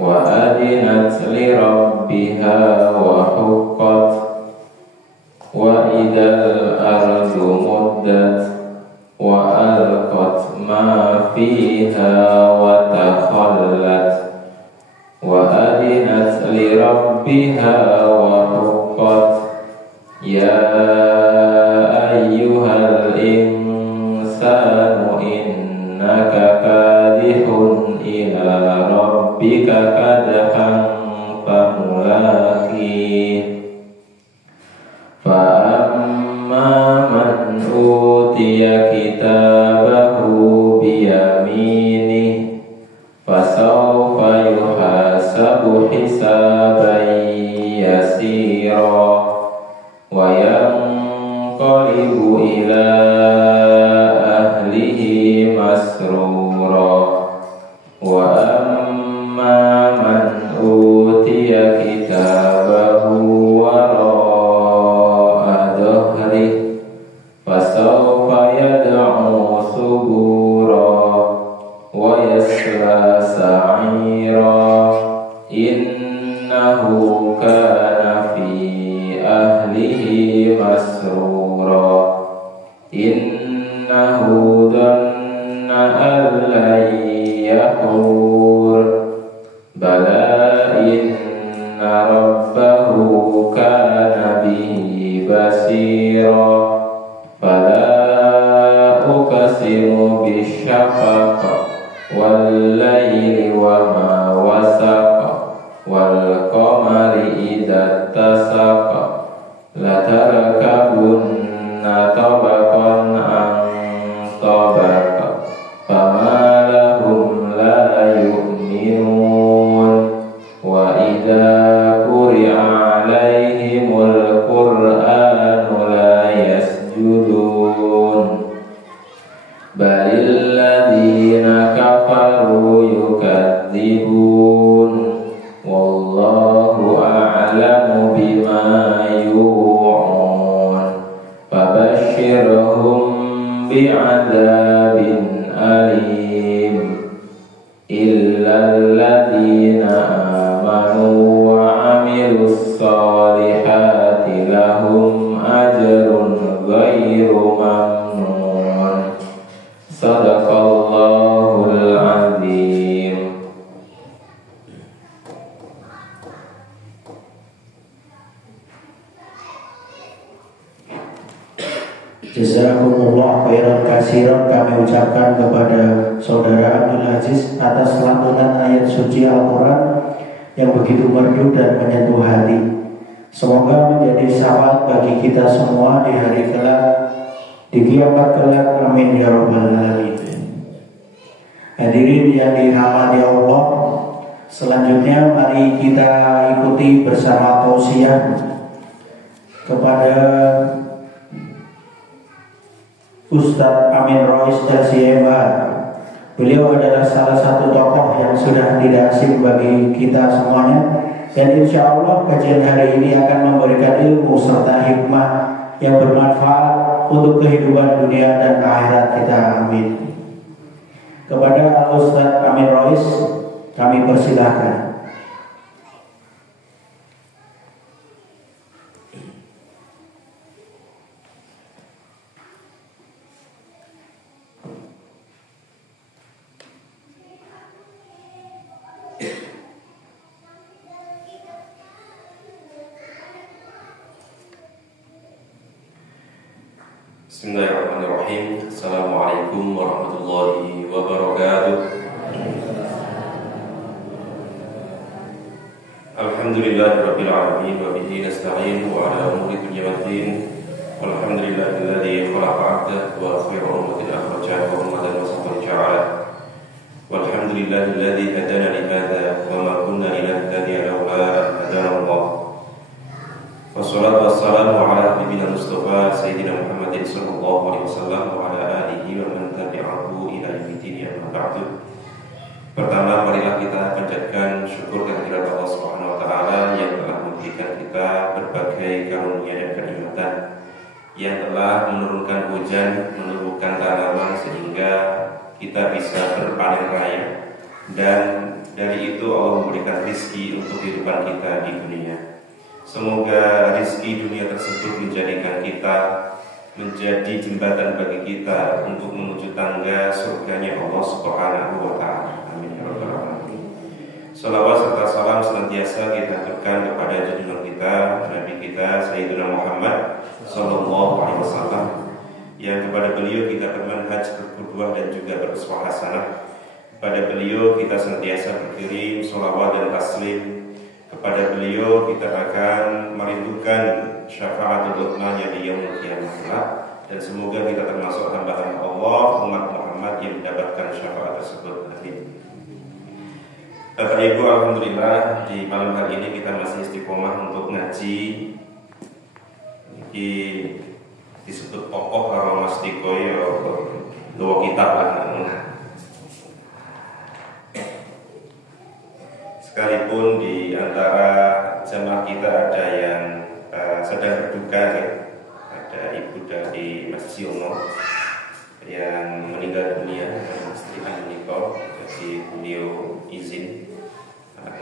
وأذنت لربها وحقت وإذا الأرض مدت وألقت ما فيها وتخلت وأذنت لربها وحقت يا أيها الإنسان إنك كادح إلى ربك كدحا فملاقيه فأما من أوتي كتابه بيمينه فسوف يحاسب حسابا يسيرا وينقلب إلى أهله مسرورا وأما من أوتي كتابه وراء ظهره فسوف يدعو ثبورا ويصلى سعيرا إنه كان في أهله مسرورا إنه ظن أن لن يحور بلى إن ربه كان به بصيرا فلا أقسم بالشفق والليل وما وسق والقمر إذا اتسق لتركبن طبقا عن طبق فما لهم لا يؤمنون وإذا قرئ عليهم القرآن لا يسجدون بل الذين كفروا يكذبون والله أعلم بما يوعون فبشرهم بعذاب أليم إلا الذين آمنوا وعملوا الصالحات لهم أجر غير ممنون صدق الله العظيم. Jazakumullah khairan katsiran kami ucapkan kepada Saudara Abdul Aziz atas lantunan ayat suci Al-Quran yang begitu merdu dan menyentuh hati. Semoga menjadi syafaat bagi kita semua di hari kelak, di kiamat kelak. Amin ya rabbal alamin. Hadirin yang dirahmati Allah, selanjutnya mari kita ikuti bersama tausiah kepada Ustadz Amin Rois Jasiema. Beliau adalah salah satu tokoh yang sudah tidak asing bagi kita semuanya, dan insya Allah kajian hari ini akan memberikan ilmu serta hikmah yang bermanfaat untuk kehidupan dunia dan akhirat kita. Amin. Kepada Ustadz Amin Rois kami persilahkan. Bismillahirrahmanirrahim. Assalamualaikum warahmatullahi wabarakatuh. Alhamdulillahirabbil alamin wa bihi nasta'in wa ala umuri dunya waddin. Walhamdulillahilladzi khalaqa 'abdahu wa khayra ummatin akhrajahu ummatan wasatan ja'ala. Walhamdulillahilladzi hadana li hadza wa ma kunna linahtadiya lawla an hadana Allah. Wassalatu wassalamu ala nabiyyina Mustafa Sayyidina Muhammadin sallallahu alaihi wasallam wa ala alihi wa man tabi'ahu ila yaumil amma ba'du. Pertama, marilah kita panjatkan syukur kehadirat Allah Subhanahu wa taala yang telah memberikan kita berbagai karunia dan kenikmatan, yang telah menurunkan hujan, menumbuhkan tanaman sehingga kita bisa berpanen raya, dan dari itu Allah memberikan rizki untuk kehidupan kita di dunia. Semoga rizki dunia tersebut menjadikan kita menjadi jembatan bagi kita untuk menuju tangga surganya Allah Subhanahu wa Ta'ala. Amin ya rabbal alamin. Salawat serta salam senantiasa kita aturkan kepada junjungan kita, Nabi kita Sayyidina Muhammad sallallahu alaihi wasallam, yang kepada beliau kita bermanhaj, berqudwah dan juga beruswah hasanah. Kepada beliau kita senantiasa berkirim sholawat dan taslim. Kepada beliau kita akan merindukan syafaatul ummahnya di yaumul qiyamah, dan semoga kita termasuk hamba-hamba Allah umat Muhammad yang mendapatkan syafaat tersebut. Amin. Bapak Ibu, alhamdulillah di malam hari ini kita masih istiqomah untuk ngaji. Ini disebut tokoh karo Mas Tiko ya dua kitab lah. Sekalipun di antara jemaah kita ada yang sedang berduka ya. Ada ibu dari Mas Siono yang meninggal dunia, istri menikah, jadi beliau izin.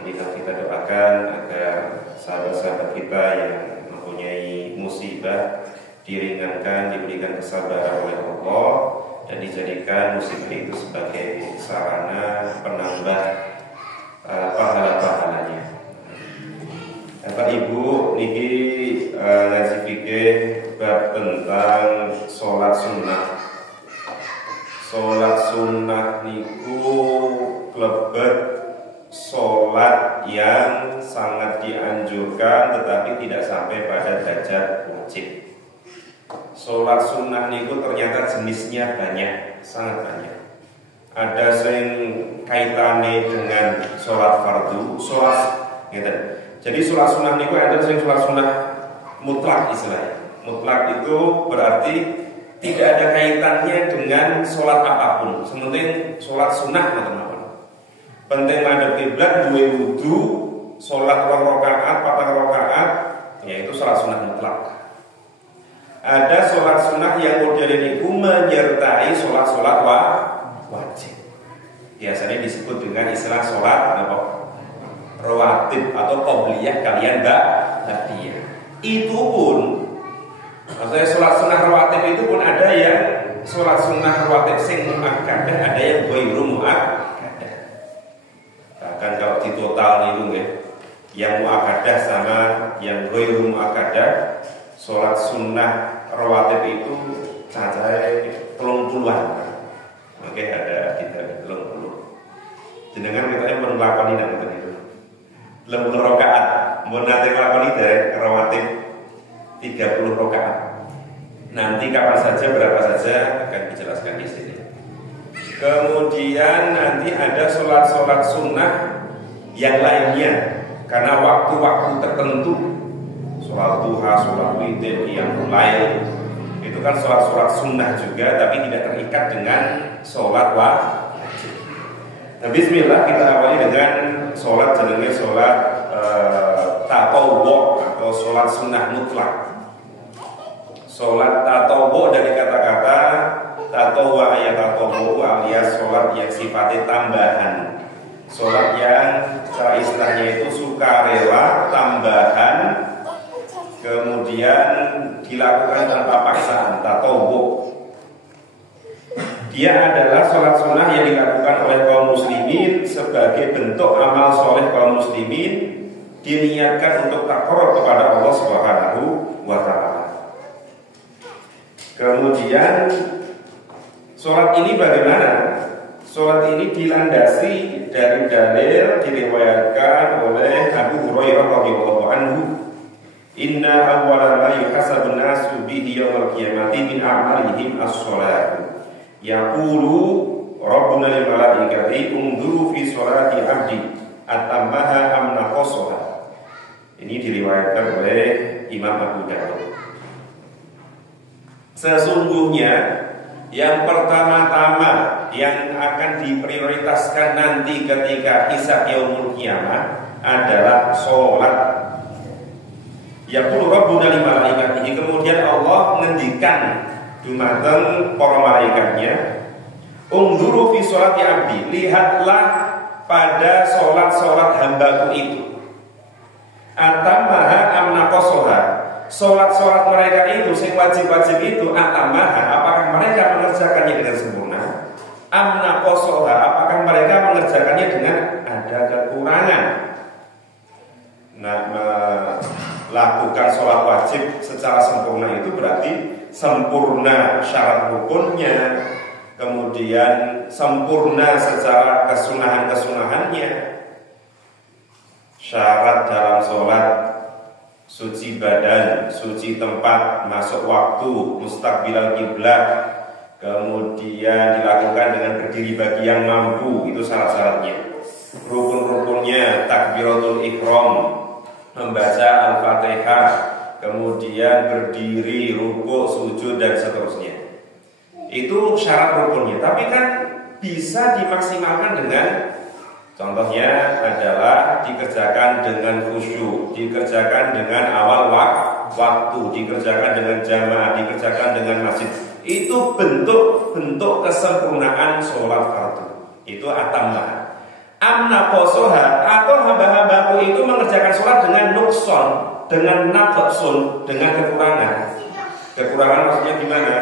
Kita doakan agar sahabat-sahabat kita yang mempunyai musibah diringankan, diberikan kesabaran oleh Allah, dan dijadikan musibah itu sebagai sarana penambah pahala-pahalanya. Bapak Ibu, niki ngaji fikih bab tentang sholat sunnah. Sholat sunnah niku klebet sholat yang sangat dianjurkan tetapi tidak sampai pada derajat wajib. Sholat sunnah niku ternyata jenisnya banyak, sangat banyak. Ada yang kaitannya dengan sholat fardu, sholat gitu. Jadi sholat sunnah niku ada yang sholat sunnah mutlak istilahnya. Mutlak itu berarti tidak ada kaitannya dengan sholat apapun. Sementing sholat sunnah teman-teman. Penting madhep kiblat, duwe wudu, sholat 2 rakaat, 4 rakaat, yaitu sholat sunnah mutlak. Ada sholat sunnah yang modern itu menyertai sholat-sholat wajib. Biasanya disebut dengan istilah sholat rawatib atau qobliyah kalian ba'diyah. Itu pun maksudnya sholat sunnah rawatib itu pun ada yang sholat sunnah rawatib sing muakkadah, ada yang ghairu muakkadah. Bahkan kalau di total itu yang muakkadah sama yang ghairu muakkadah, sholat sunnah rawatib itu cacahnya 30-an. Oke, ada kita 30. Jenengan kita pun nglakoni nang ngoten itu. 30 rakaat, mun nate nglakoni derek rawatib 30 rakaat. Nanti kapan saja berapa saja akan dijelaskan di sini. Kemudian nanti ada sholat-sholat sunnah yang lainnya karena waktu-waktu tertentu. Sholat duha, sholat witir, qiyamul lail, itu kan sholat-sholat sunnah juga, tapi tidak terikat dengan sholat wajib. Nah, bismillah, kita awali dengan sholat jenenge sholat tatawwu atau sholat sunnah mutlak. Sholat tatawwu dari kata-kata tatawwa ayat tatawwu alias sholat yang sifatnya tambahan. Sholat yang secara istilahnya itu sukarela, tambahan, kemudian dilakukan tanpa paksaan, tatawwu. Dia adalah sholat sunnah yang dilakukan oleh kaum muslimin sebagai bentuk amal soleh kaum muslimin, diniatkan untuk takarrub kepada Allah Subhanahu wa Ta'ala. Kemudian sholat ini bagaimana? Sholat ini dilandasi dari dalil diriwayatkan oleh Abu Hurairah radhiyallahu anhu. Inna awwala ma yuhasabun nasu bihi yawmal qiyamati min a'malihim as-shalat. Yaqulu Rabbuna lil malaikati unzuru fi sholati 'abdi atammaha am naqasaha. Ini diriwayatkan oleh Imam Abu Dawud. Sesungguhnya yang pertama-tama yang akan diprioritaskan nanti ketika hisab yaumul qiyamah adalah sholat. Yaqulu Rabbuna lil malaikati, kemudian Allah ngendikan dumateng para malaikatnya, unzuru fi sholati abdi, lihatlah pada sholat-sholat hambaku itu. Atamaha amnakosoha, sholat-sholat mereka itu, yang wajib-wajib itu, atamaha, apakah mereka mengerjakannya dengan sempurna? Amnakosoha, apakah mereka mengerjakannya dengan ada kekurangan? Nah, melakukan sholat wajib secara sempurna itu berarti sempurna syarat rukunnya, kemudian sempurna secara kesunahan-kesunahannya. Syarat dalam sholat: suci badan, suci tempat, masuk waktu, mustaqbilal kiblat, kemudian dilakukan dengan berdiri bagi yang mampu, itu syarat-syaratnya. Rukun-rukunnya: takbiratul ihram, membaca al-fatihah, kemudian berdiri, rukuk, sujud, dan seterusnya. Itu syarat rukunnya. Tapi kan bisa dimaksimalkan dengan, contohnya adalah dikerjakan dengan khusyuk, dikerjakan dengan awal waktu, dikerjakan dengan jamaah, dikerjakan dengan masjid. Itu bentuk-bentuk kesempurnaan sholat fardu. Itu atamah. Amna posoha, atau hamba-hambaku itu mengerjakan sholat dengan nukson, dengan naqsun, dengan kekurangan. Kekurangan maksudnya gimana?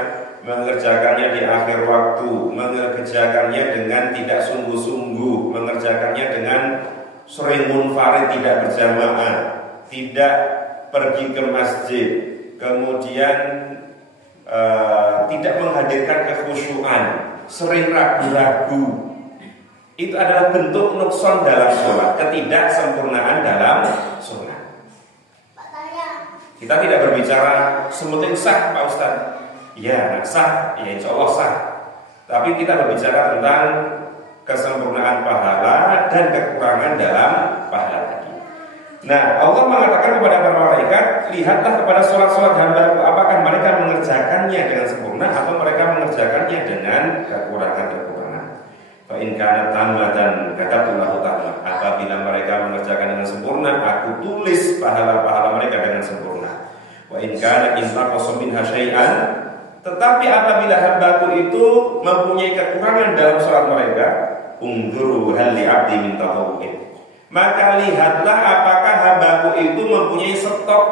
Mengerjakannya di akhir waktu, mengerjakannya dengan tidak sungguh-sungguh, mengerjakannya dengan sering munfarid, tidak berjamaah, tidak pergi ke masjid, kemudian tidak menghadirkan kekhusyuan, sering ragu-ragu. Itu adalah bentuk nukson dalam sholat, ketidaksempurnaan dalam sholat. Kita tidak berbicara sementing sah, Pak Ustaz. Ya, sah, ya insya Allah sah. Tapi kita berbicara tentang kesempurnaan pahala dan kekurangan dalam pahala tadi. Nah, Allah mengatakan kepada para malaikat, lihatlah kepada sholat-sholat hambaku, apakah mereka mengerjakannya dengan sempurna atau mereka mengerjakannya dengan kekurangan-kekurangan. Fa in kana tamatan katabullahu ta'ala, apabila mereka mengerjakan dengan sempurna, aku tulis pahala-pahala mereka dengan sempurna. Wa in kana intaqasa minha syai'an, tetapi apabila hambaku itu mempunyai kekurangan dalam sholat mereka, unzuru hal li 'abdi min tatawwu'in, maka lihatlah apakah hambaku itu mempunyai stok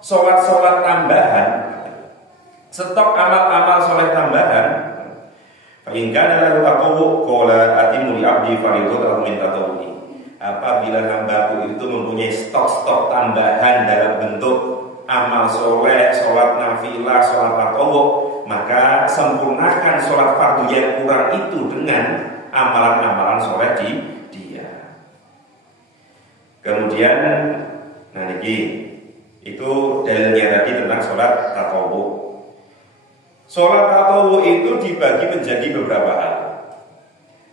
sholat-sholat tambahan, stok amal-amal sholat tambahan. Fa in kana lahu tatawwu' qala atimu li 'abdi fardhu min tatawwu'i, apabila hambaku itu mempunyai stok-stok tambahan dalam bentuk amal soleh, sholat nafilah, sholat tatawwu', maka sempurnakan sholat fardu yang kurang itu dengan amalan-amalan soleh di dia. Kemudian, nah ini itu dalilnya tadi tentang sholat tatawwu'. Sholat tatawwu' itu dibagi menjadi beberapa hal.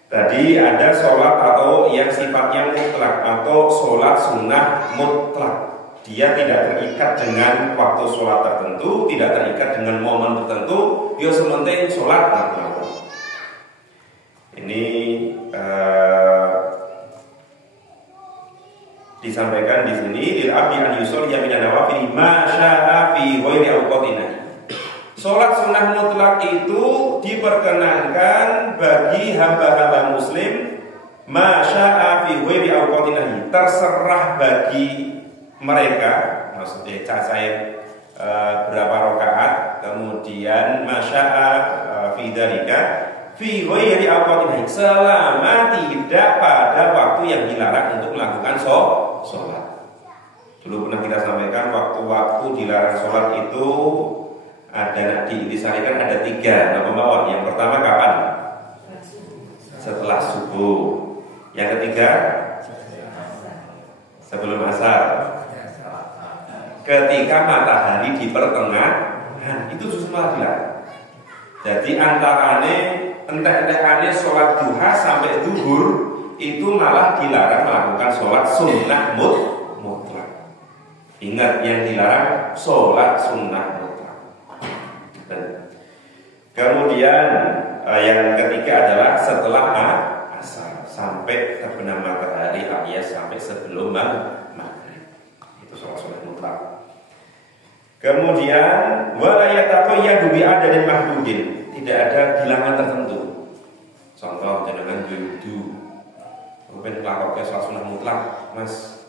Tadi ada sholat tatawwu' yang sifatnya mutlak atau sholat sunnah mutlak. Dia tidak terikat dengan waktu sholat tertentu, tidak terikat dengan momen tertentu. Dia sementing sholat tatawwu'. Ini disampaikan di sini, lil abdi an yusolli minan nawafil ma syaa fi ghairi awqatina. Sholat sunnah mutlak itu diperkenankan bagi hamba-hamba muslim ma syaa fi ghairi awqatina, terserah bagi mereka, maksudnya cacair berapa rakaat, kemudian ma syaa fi dzalika fi ghairi awqatina, selama tidak pada waktu yang dilarang untuk melakukan sholat. Dulu pernah kita sampaikan waktu-waktu dilarang sholat itu ada, diintisarikan ada 3 nama mawon. Yang pertama kapan? Setelah subuh. Yang ketiga sebelum asar. Ketika matahari di pertengahan, itu justru malah dilarang. Jadi antarane entek-entekane sholat duha sampai zuhur itu malah dilarang melakukan sholat sunnah mutlak. Ingat, yang dilarang sholat sunnah mutlak. Kemudian yang ketiga adalah setelah asar sampai terbenam matahari, alias sampai sebelum maghrib. Itu sholat mutlak. Kemudian wala yataqayyadu bi adadin mahdudin, tidak ada bilangan tertentu. Contoh jenengan wudu Kemudian ngelakoke sholat sunnah mutlak, Mas.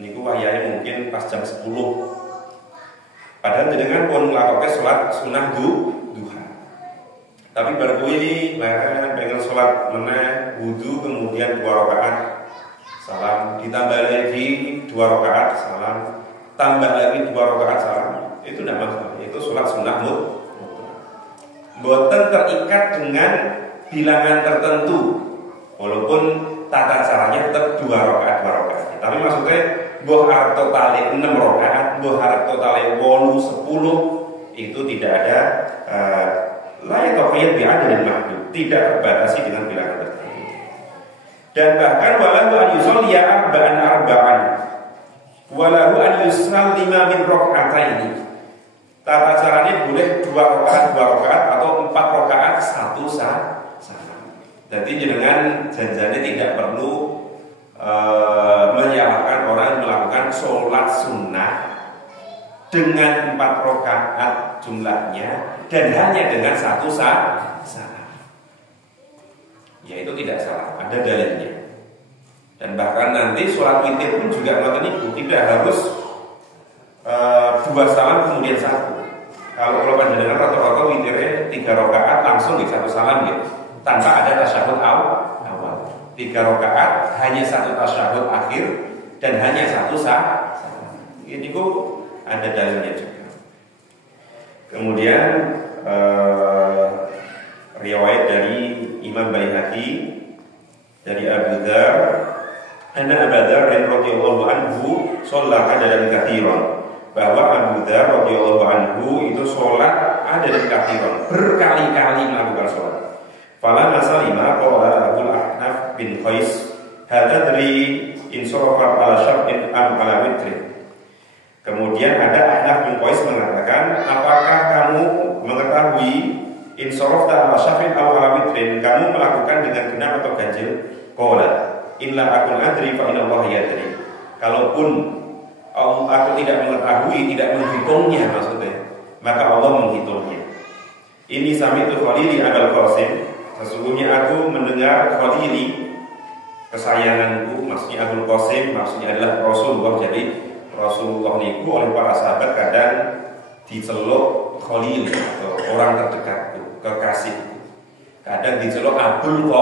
Niku wayahnya mungkin pas jam 10. Padahal jenengan pun ngelakoke sholat sunnah duha. Tapi baru ini pengen sholat meneh wudu kemudian 2 rakaat salam, ditambah lagi 2 rakaat salam, tambah lagi 2 rakaat salam. Itu tidak masalah. Itu sholat sunnah mutlak. Boten terikat dengan bilangan tertentu, walaupun tata caranya tetap 2 rakaat. Tapi maksudnya boh arep totale 6 rakaat, boh arep totale 8, 10 itu tidak ada layak taqiyad bi adadin mahdud, tidak terbatasi dengan bilangan tertentu. Dan bahkan walahu an yusalliya arba'an walahu an yusallima min raka'ataini. Tata caranya boleh 2 rakaat atau 4 rakaat 1 salam. Jadi jenengan janjane tidak perlu menyalahkan orang yang melakukan sholat sunnah dengan 4 rakaat jumlahnya dan hanya dengan 1 salam. Ya itu tidak salah, ada dalilnya. Dan bahkan nanti sholat witir pun juga ngoten niku, tidak harus 2 salam kemudian 1. Kalau panjenengan rata-rata witirnya 3 rakaat langsung di 1 salam gitu, tanpa ada tasyahud awal. 3 rakaat hanya 1 tasyahud akhir dan hanya 1 salam. Ini kok ada dalilnya juga. Kemudian riwayat dari Imam Baihaqi dari Abu Dzar, anna Abu Dzar radhiyallahu anhu shalla adadan katsiran, bahwa Abu Dzar radhiyallahu anhu itu sholat adadan katsiran, berkali-kali melakukan sholat. Fala masalima qala Abu Ahnaf bin Qais hadadri in sarafa ala syaf'in am ala witri. Kemudian ada Ahnaf bin Qais mengatakan, apakah kamu mengetahui in sarafta ala syaf'in am ala witrin, kamu melakukan dengan genap atau ganjil? Qala illa akun adri fa inna Allah yadri. Kalaupun aku tidak mengetahui, tidak menghitungnya maksudnya, maka Allah menghitungnya. Ini sami'tu Khalili Abul Qasim, sesungguhnya aku mendengar Khalili, kesayanganku, maksudnya Abul Qasim, maksudnya adalah Rasulullah. Jadi Rasulullah niku oleh para sahabat kadang diceluk Khalil atau orang terdekatku, kekasihku. Kadang diceluk Abul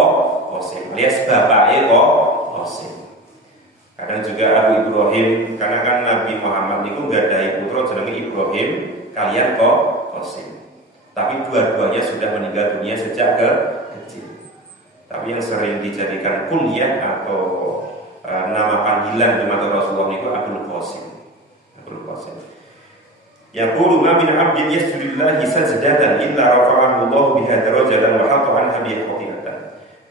Qasim, alias bapake Qasim. Kadang juga Abu Ibrahim, karena kan Nabi Muhammad niku gadahi putra jenenge Ibrahim kalian Qasim. Tapi dua-duanya sudah meninggal dunia sejak kecil. Tapi yang sering dijadikan kunyah atau nama panggilan di mata Rasulullah itu Abul Qasim. Yaqulu ma min 'abdin yasjudu lillahi sajdatan illa rafa'ahu Allah biha darajatan wa hatta anha bi khati'atan.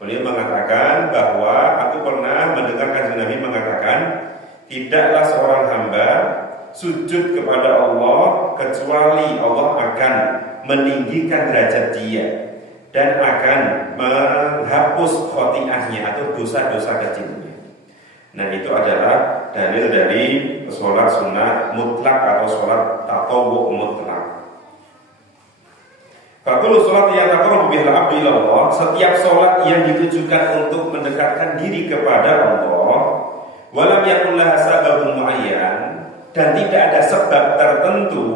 Beliau mengatakan bahwa aku pernah mendengar kanjeng Nabi mengatakan, tidaklah seorang hamba sujud kepada Allah kecuali Allah akan meninggikan derajat dia dan akan menghapus khotiahnya atau dosa-dosa kecilnya. Nah itu adalah dalil dari sholat sunnah mutlak atau sholat tatawwu mutlak. Fakulu sholat yang tatawwu biha abdi ilallah, setiap sholat yang ditujukan untuk mendekatkan diri kepada Allah, walam yakun laha sababun muayyan, dan tidak ada sebab tertentu,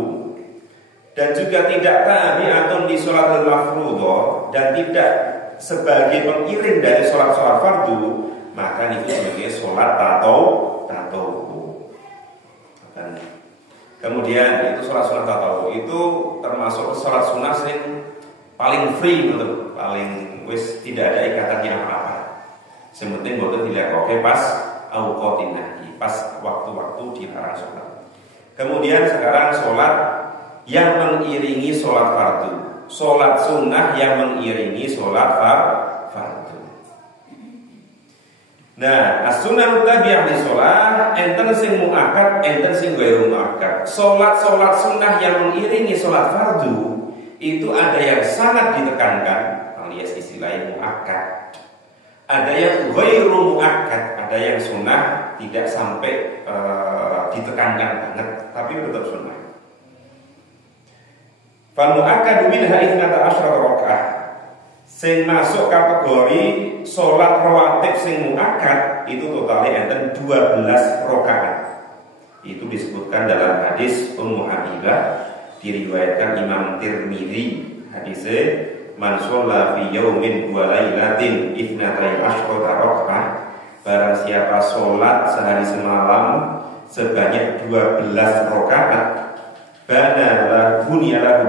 dan juga tidak tabi'atun di sholatil mafruḍah, dan tidak sebagai pengiring dari sholat-sholat fardu, maka itu sebagai sholat tatawwu. Kemudian itu sholat sunnah tatawwu itu termasuk sholat sunnah yang paling free, betul, paling wis tidak ada ikatannya apa-apa. Sementing boten dilakoke pas auqatin nahi, pas waktu-waktu dilarang sholat. Kemudian sekarang sholat yang mengiringi sholat fardu, sholat sunnah yang mengiringi sholat fardu. Nah, as-sunnah tabi'ah di sholat, enten sing muakkad, enten sing ghairu muakkad. Sholat sunnah yang mengiringi sholat fardu itu ada yang sangat ditekankan, alias istilahnya muakkad. Ada yang ghairu muakkad, ada yang sunnah tidak sampai ditekankan banget, tapi tetap sunnah. Fal muakkadu minha 12 rakaat. Sing masuk kategori sholat rawatib sing muakkad itu totalnya enten 12 rakaat. Itu disebutkan dalam hadis Ummu Habibah, diriwayatkan Imam Tirmidzi. Hadisnya man sholla fi yaumin wa lailatin 12 rakaat, barang siapa sholat sehari semalam sebanyak 12 rakaat, bana lahu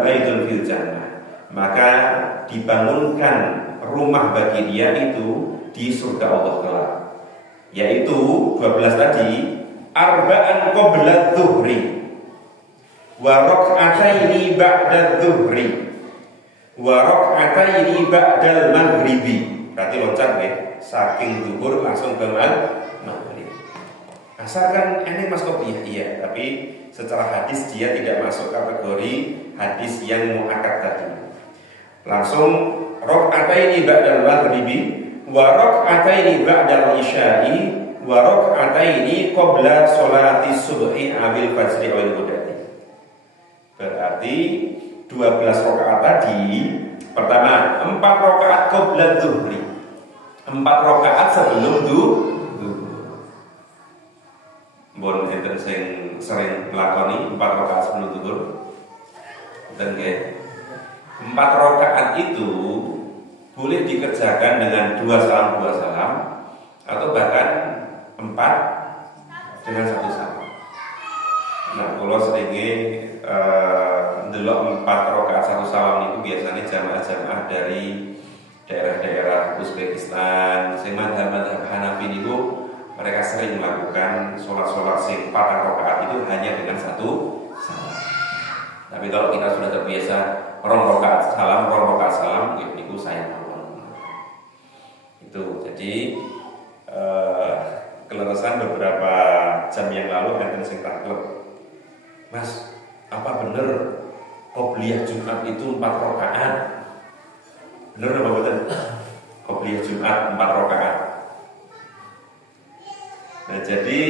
baitun fil jannah, maka dibangunkan rumah bagi dia itu di surga Allah Ta'ala, yaitu 12 tadi, arba'an qabla dhuhri wa rak'ataini ba'da dhuhri wa rak'ataini ba'dal maghribi. Berarti loncat ya, saking zuhur langsung ke maghrib. Asalkan ini Mas Kopi iya, tapi secara hadis dia tidak masuk kategori hadis yang muakkad tadi. Langsung rak'ataini ba'dal maghribi wa rak'ataini ba'dal isya'i wa rak'ataini qabla sholati subhi awil fajri awil ghadati. Berarti 12 rakaat tadi, pertama 4 rakaat qabla dhuhri, 4 rakaat sebelum zuhur. Mbon enten sing sering nglakoni 4 rakaat sebelum zuhur. Dan 4 rakaat itu boleh dikerjakan dengan 2 salam atau bahkan 4 dengan 1 salam. Nah, kalau seringnya ndelok 4 rakaat 1 salam itu biasanya jamaah-jamaah dari daerah-daerah Uzbekistan, sing madhab-madhab Hanafi niku mereka sering melakukan sholat-sholat sing 4 rakaat itu hanya dengan 1 salam. Tapi kalau kita sudah terbiasa rong rakaat salam, itu saya mawon. Itu jadi keleresan beberapa jam yang lalu enten sing taklek, Mas, apa bener qobliyah Jumat itu 4 rakaat? Bener apa betul? Qobliyah Jumat 4 rakaat. Nah, jadi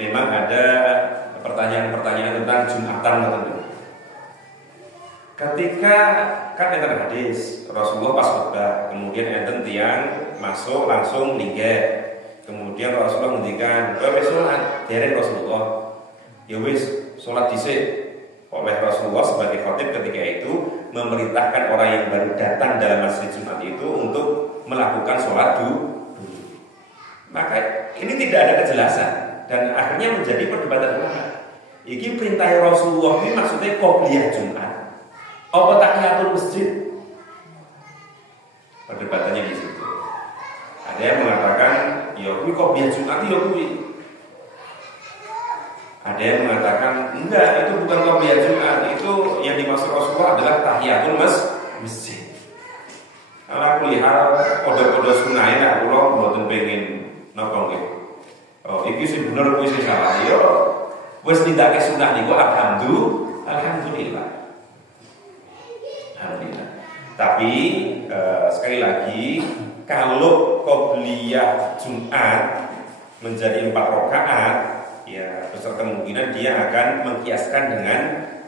memang ada pertanyaan-pertanyaan tentang Jumatan tertentu. Ketika kan enten hadis Rasulullah pas khutbah, kemudian enten tiang masuk langsung linggih. Kemudian Rasulullah ngendikan, "Kowe wis salat?" Dereng Rasulullah. "Ya wis, salat dhisik." Oleh Rasulullah sebagai khatib ketika itu memerintahkan orang yang baru datang dalam masjid Jumat itu untuk melakukan sholat dulu. Maka ini tidak ada kejelasan dan akhirnya menjadi perdebatan ulama. Ini perintah Rasulullah ini maksudnya qobliyah Jumat, apa tahiyatul masjid? Perdebatannya di situ. Ada yang mengatakan, ya kuwi qobliyah Jumat ya kuwi. Ada yang mengatakan enggak, itu bukan qobliyah Jumat, itu yang dimaksud Rasulullah adalah tahiyatul masjid. Kalau aku lihat kode-kode sunai nak kula mboten pengin napa nggih. Oh, iki sing bener kuwi sing salah. Yo wis nindakake sunah niku alhamdulillah. Alhamdulillah. Tapi sekali lagi, kalau qobliyah Jumat menjadi 4 rakaat, ya besar kemungkinan dia akan mengkiaskan dengan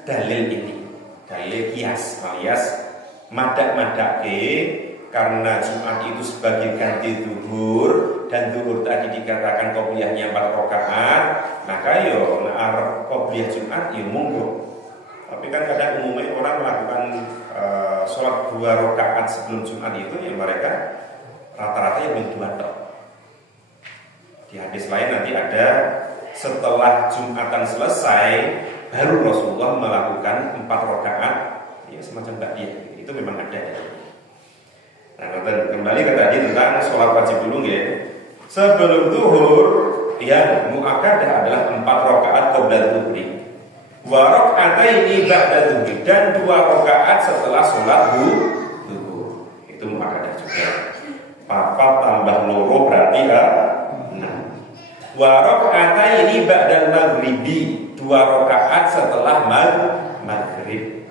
dalil ini, dalil kias alias madak-madake, karena Jumat itu sebagai ganti zuhur dan zuhur tadi dikatakan qobliyahnya 4 rakaat, maka yo arep qobliyah Jumat yo monggo. Tapi kan kadang umumnya orang melakukan sholat 2 rakaat sebelum Jumat itu ya mereka rata-rata yang berdua tok. Di hadis lain nanti ada setelah Jumatan selesai baru Rasulullah melakukan 4 rakaat, ya semacam ba'diyah. Itu memang ada. Nah, kembali ke tadi tentang sholat wajib dulu ya. Sebelum zuhur yang muakkadah adalah 4 rakaat qabla zuhri. Wa rak'ataini ba'da zuhri, dan 2 rakaat setelah sholat zuhur. Itu muakkadah juga. 4 tambah 2 berarti 6. Wa rak'ataini ba'da maghribi, 2 rakaat setelah maghrib.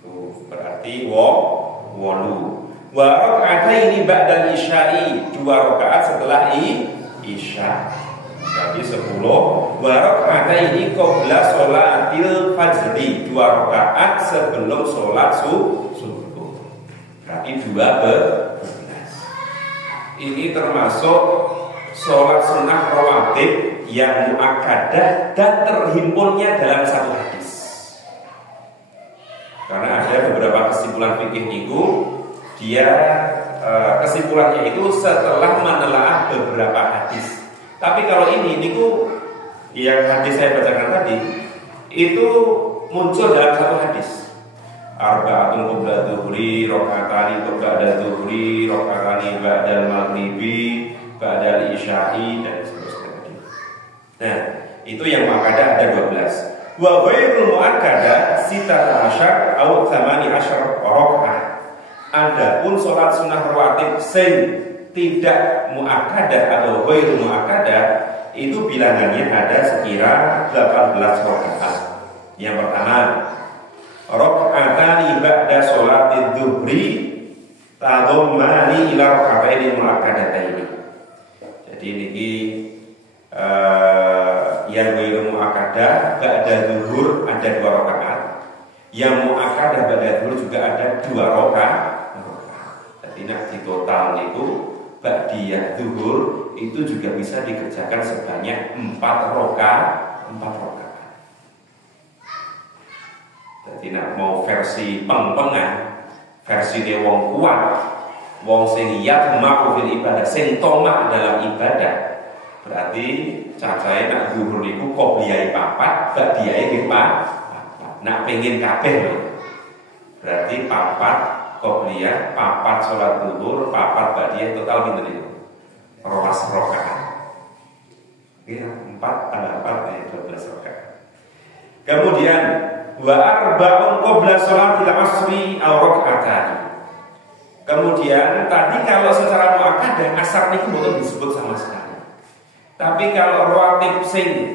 Itu berarti 8. Wa rak'ataini ba'da isya'i, 2 rakaat setelah isya. Berarti 10. Wa rak'ataini qabla sholatil fajri, 2 rakaat sebelum sholat subuh. tapi 12. Ini termasuk sholat sunnah rawatib yang muakkadah dan terhimpunnya dalam satu hadis. Karena ada beberapa kesimpulan fikih itu, dia kesimpulannya itu setelah menelaah beberapa hadis. Tapi kalau ini yang hadis saya bacakan tadi itu muncul dalam satu hadis. Arba'atun qabla dzuhri, rakaatani ba'da dzuhri, rakaatani ba'da maghribi, ba'da isya'i dan seterusnya. Nah, itu yang muakkadah ada 12. Wa ghairul muakkadah 16 atau 18 rakaat. Adapun salat sunah rawatib sing tidak muakkadah atau ghairul muakkadah itu bilangannya ada sekira 18 rakaat. Yang pertama, rakaatani ba'da sholatid dzuhri tadhammani ila raka'ataini muakkadataini. Jadi ini yang ghairu muakkadah ba'da zuhur ada 2 rakaat. Yang muakkadah ba'da zuhur juga ada 2 rakaat. Jadi di total itu ba'diyah zuhur itu juga bisa dikerjakan sebanyak 4 rakaat. Jadi mau versi peng-pengan, versi de wong kuat, wong sing yatma'u fil ibadah, sing tomak dalam ibadah. Berarti cacahe nak zuhur niku qobliyah 4, ba'diyah 4. Nak pengen kabeh lho. Berarti 4 qobliyah, 4 salat zuhur, 4 ba'diyah, total pinten niku? 12 rakaat. Oke, 4 tambah 4 12 rakaat. Kemudian wa arba'un qabla sholatil asri aw raka'atan. Kemudian tadi kalau secara muakkadah asar niku mboten disebut sama sekali. Tapi kalau rawatib sing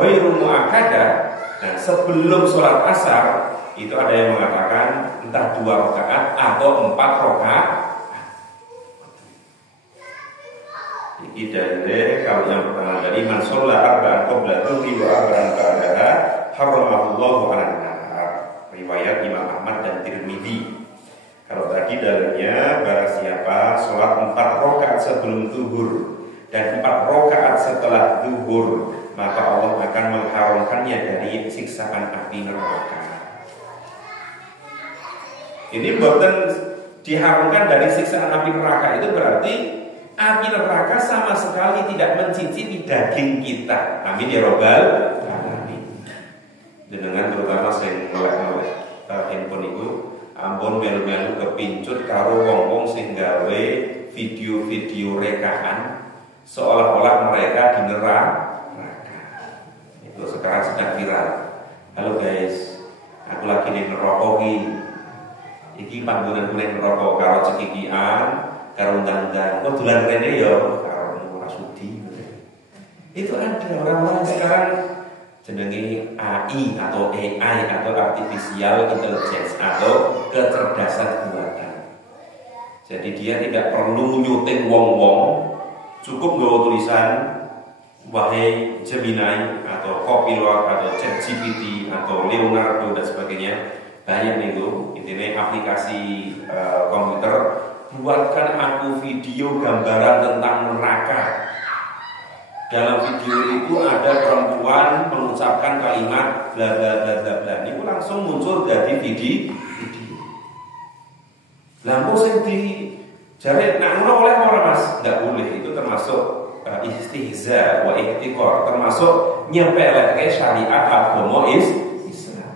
ghairul muakkadah, nah sebelum sholat asar itu ada yang mengatakan entah 2 rakaat atau 4 rakaat. Ini dalil kalau yang pertama tadi man sholla arba'an qabla dhuhri wa arba'an ba'daha haramallahu 'alan nar, riwayat Imam Ahmad dan Tirmidzi. Kalau tadi dalilnya barang siapa sholat 4 rakaat sebelum zuhur dan 4 rakaat setelah zuhur, maka Allah akan mengharamkannya dari siksaan api neraka. Ini bukan diharamkan dari siksaan api neraka, itu berarti api neraka sama sekali tidak mencicipi daging kita. Amin ya robbal alamin. Dengan terutama sing melek-melek handphone itu, ampun melu-melu kepincut karo wong-wong sing gawe video-video rekaan seolah-olah mereka di neraka. Itu sekarang sedang viral. Halo guys, aku lagi di neraka iki panggonan kulit neraka karo cekikian, karo undang-undang. Kok dolan rene ya karo ora sudi. Itu ada orang-orang sekarang jenenge AI atau artificial intelligence atau kecerdasan buatan. Jadi dia tidak perlu nyuting wong-wong, cukup nggawa tulisan wahai Gemini atau Copilot atau ChatGPT atau Leonardo dan sebagainya. Banyak nih tuh, intinya aplikasi komputer, buatkan aku video gambaran tentang neraka. Dalam video itu ada perempuan mengucapkan kalimat bla bla bla bla bla. Ini langsung muncul dari video. Lampu sing di jare nak ngono oleh ora Mas? Enggak boleh, itu termasuk istihza wa ihtiqar, termasuk nyepeleke syariat agama Islam.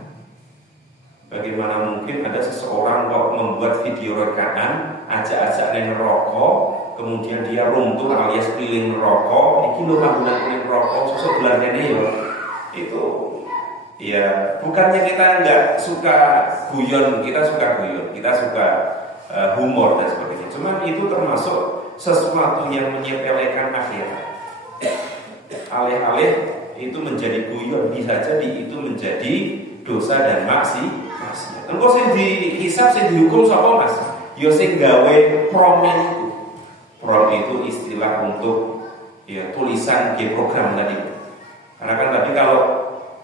Bagaimana mungkin ada seseorang kok membuat video rekaan ajak-ajak nang neraka, kemudian dia runtuh alias keliling neraka, iki lho panggonan keliling neraka, sosok bulan rene ya. Itu ya bukannya kita enggak suka guyon, kita suka guyon, kita suka humor dan sebagainya. Cuma itu termasuk sesuatu yang menyepelekan akhirat. Alih-alih itu menjadi guyon, bisa jadi itu menjadi dosa dan maksiat. Engko sing dihisab, sing dihukum sapa Mas? Ya sing gawe promen itu. Prom itu istilah untuk ya tulisan di program tadi. Karena kan tadi kalau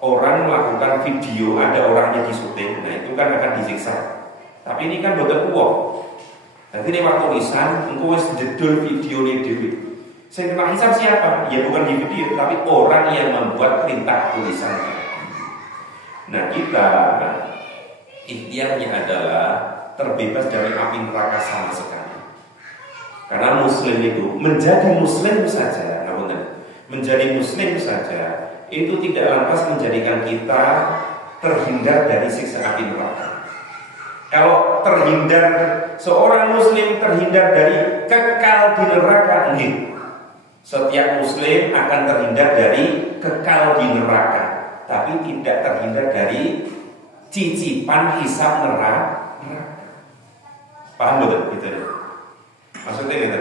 orang melakukan video ada orangnya di syuting, nah itu kan akan disiksa. Tapi ini kan boten uang. Jadi lewat tulisan, engkau wis jedul videonya dewi. Saya kena hisab siapa? Ya bukan di video, tapi orang yang membuat perintah tulisan. Nah kita ikhtiarnya adalah terbebas dari api neraka sama sekali. Karena muslim itu menjadi muslim saja, menjadi muslim saja itu tidak lantas menjadikan kita terhindar dari siksa api neraka. Kalau terhindar, seorang muslim terhindar dari kekal di neraka, enggak. Setiap muslim akan terhindar dari kekal di neraka, tapi tidak terhindar dari cicipan hisab neraka. Paham betul? Gitu ya. Maksudnya gitu.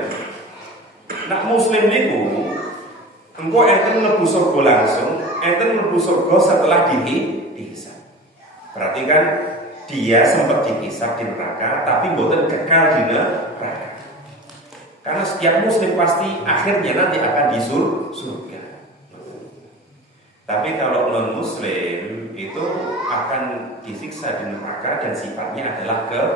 Nak muslim itu, engkau enten mlebu surga langsung, enten mlebu surga setelah dihisab. Berarti kan dia sempat dihisab di neraka, tapi mboten kekal di neraka. Karena setiap muslim pasti akhirnya nanti akan di surga. Tapi kalau non muslim itu akan disiksa di neraka dan sifatnya adalah kekal.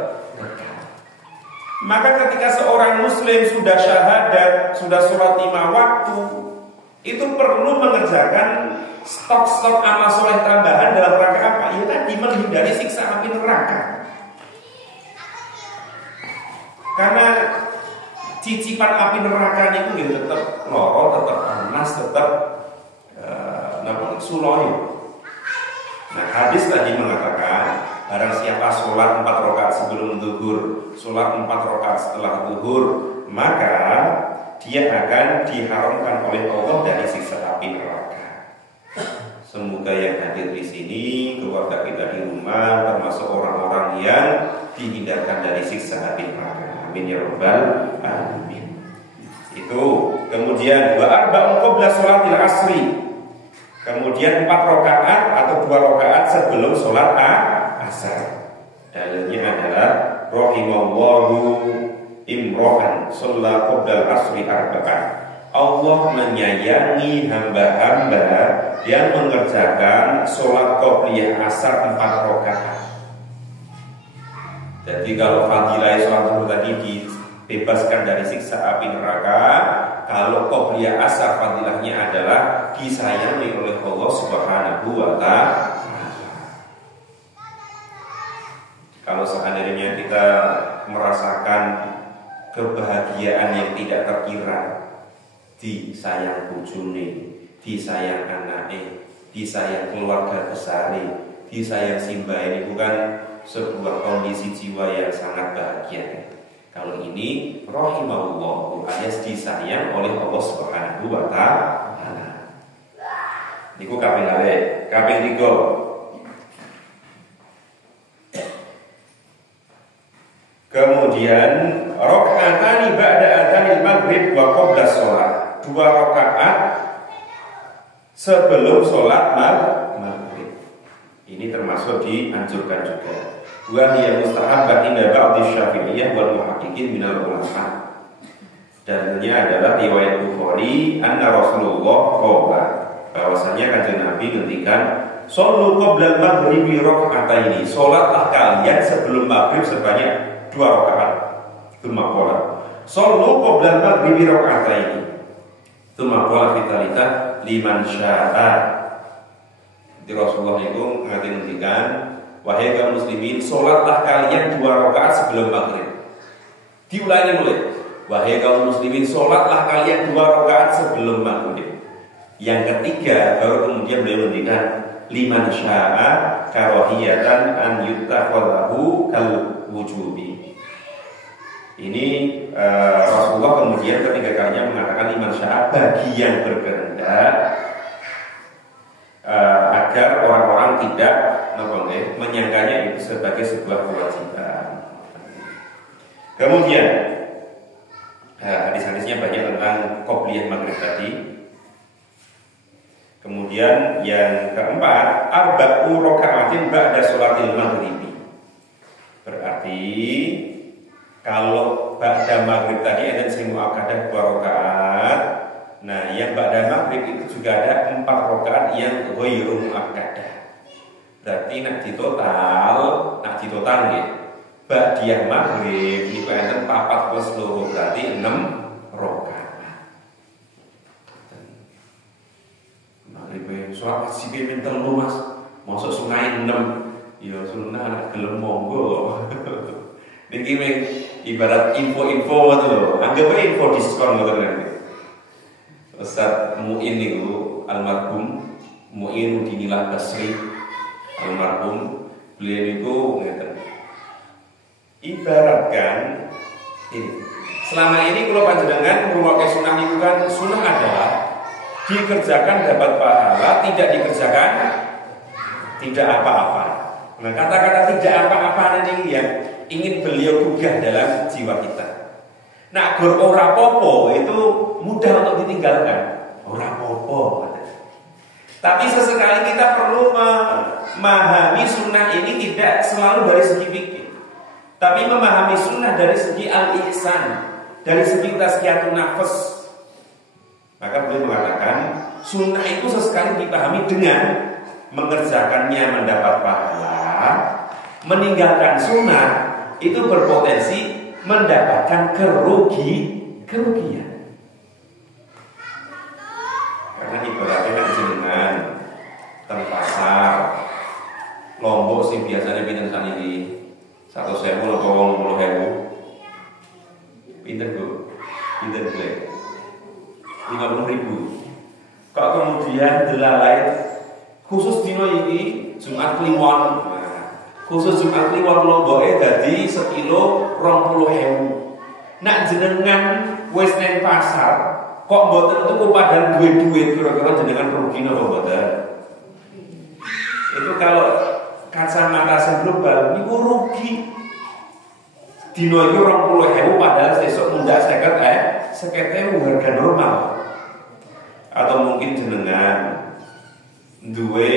Maka ketika seorang muslim sudah syahadat, sudah sholat 5 waktu, itu perlu mengerjakan stok-stok amal soleh tambahan dalam rangka apa? Ya tadi menghindari siksa api neraka. Karena cicipan api neraka itu gitu, tetap loro, tetap panas, tetap suloyo. Nah hadis tadi mengatakan barang siapa sholat 4 rakaat sebelum zuhur, sholat 4 rakaat setelah zuhur, maka dia akan diharamkan oleh Allah dari siksa api neraka. Semoga yang hadir di sini, keluarga kita di rumah, termasuk orang-orang yang dihindarkan dari siksa api neraka. Amin ya rabbal alamin. Itu. Kemudian wa arba'un qabla sholatil asri. Kemudian 4 rakaat atau 2 rakaat sebelum sholat asar. Dalilnya adalah rahimallahu imro'an shalla qabla asri arba'an. Allah menyayangi hamba-hamba yang mengerjakan sholat qobliyah asar 4 rakaat. Jadi kalau fadilah sholat zuhur tadi dibebaskan dari siksa api neraka, kalau qobliyah asar fadilahnya adalah disayangi oleh Allah Subhanahu wa ta'ala. Kalau seandainya kita merasakan kebahagiaan yang tidak terkira, disayang bojone, disayang anake, disayang keluarga besare, disayang simbah, ini bukan sebuah kondisi jiwa yang sangat bahagia. Kalau ini rahimahullah alias disayang oleh Allah Subhanahu wa ta'ala. Niku kaping 3. Kemudian rakaatani ba'da adzanil maghrib wa qabla shalah. 2 rakaat sebelum sholat maghrib. Ini termasuk dianjurkan juga. Wa hiya mustahabbah inda ba'dhi syafi'iyah wal muhaqqiqin minal ulama. Dalilnya adalah riwayat Bukhari anna Rasulullah qala, bahwasanya kanjeng Nabi ngendikan shollu qabla al-maghribi raka'ataini. Salatlah kalian sebelum maghrib sebanyak 2 rakaat. Tsumma qala shollu qabla al-maghribi raka'ataini. Tsumma qala fi tsalitsah liman syaa. Di Rasulullah itu ngendikan, wahai kaum muslimin, sholatlah kalian 2 rakaat sebelum maghrib. Diulangi mulai, wahai kaum muslimin, sholatlah kalian 2 rakaat sebelum maghrib. Yang ketiga baru kemudian beliau ngendikan liman syaa karahiyatan an yuttakhadhu kal wujubi. Ini Rasulullah kemudian ketiga kalinya mengatakan liman syaa, bagi yang berkehendak, agar orang-orang tidak menyangkanya itu sebagai sebuah kewajiban. Kemudian hadis-hadisnya banyak tentang qobliyah maghrib tadi. Kemudian yang keempat, arba'u raka'atin ba'da sholatil maghribi. Berarti kalau ba'da maghrib tadi ada sing muakkadah 2 rakaat. Nah, yang ba'da maghrib itu juga ada 4 rakaat yang ghairu muakkadah. Berarti nak ditotal nggih. ba'diyah maghrib niku enten 4 plus 2 berarti 6 rakaat. Maghrib sholat wajib men 3 Mas. Mosok sunai 6. Ya sunah gelem monggo. Niki ibarat info-info ngoten lho. Anggap info diskon ngoten niku. Ustaz Muin niku almarhum Muin Dinillah Basri almarhum beliau niku ngeten. Ibaratkan ini. Selama ini kalau panjenengan ngrungokke sunah niku kan sunah adalah dikerjakan dapat pahala, tidak dikerjakan tidak apa-apa. Nah, kata-kata tidak apa-apa ini yang ingin beliau gugah dalam jiwa kita. Nah, gur ora popo itu mudah untuk ditinggalkan. Ora popo. Tapi sesekali kita perlu memahami sunnah ini tidak selalu dari segi fikih, tapi memahami sunnah dari segi al-ihsan, dari segi tazkiyatun nafs. Maka beliau mengatakan sunnah itu sesekali dipahami dengan mengerjakannya mendapat pahala, meninggalkan sunnah itu berpotensi mendapatkan kerugian. Karena ibaratnya kan jenengan teng pasar Lombok sing biasanya pinten saniki 100.000 atau 80.000. Pinten Bu? Pinten Bu? 50.000. Kok kemudian delalai khusus dino iki Jumat Kliwon. Khusus Jumat Kliwon lomboke dadi sekilo 20.000. Nak jenengan wis nang pasar kok mboten tuku padahal duit kira-kira jenengan rugi napa mboten? Itu kalau kacamata sing global niku rugi. Dino iki 20.000 padahal sesuk mundak 50.000 harga normal. Atau mungkin jenengan duwe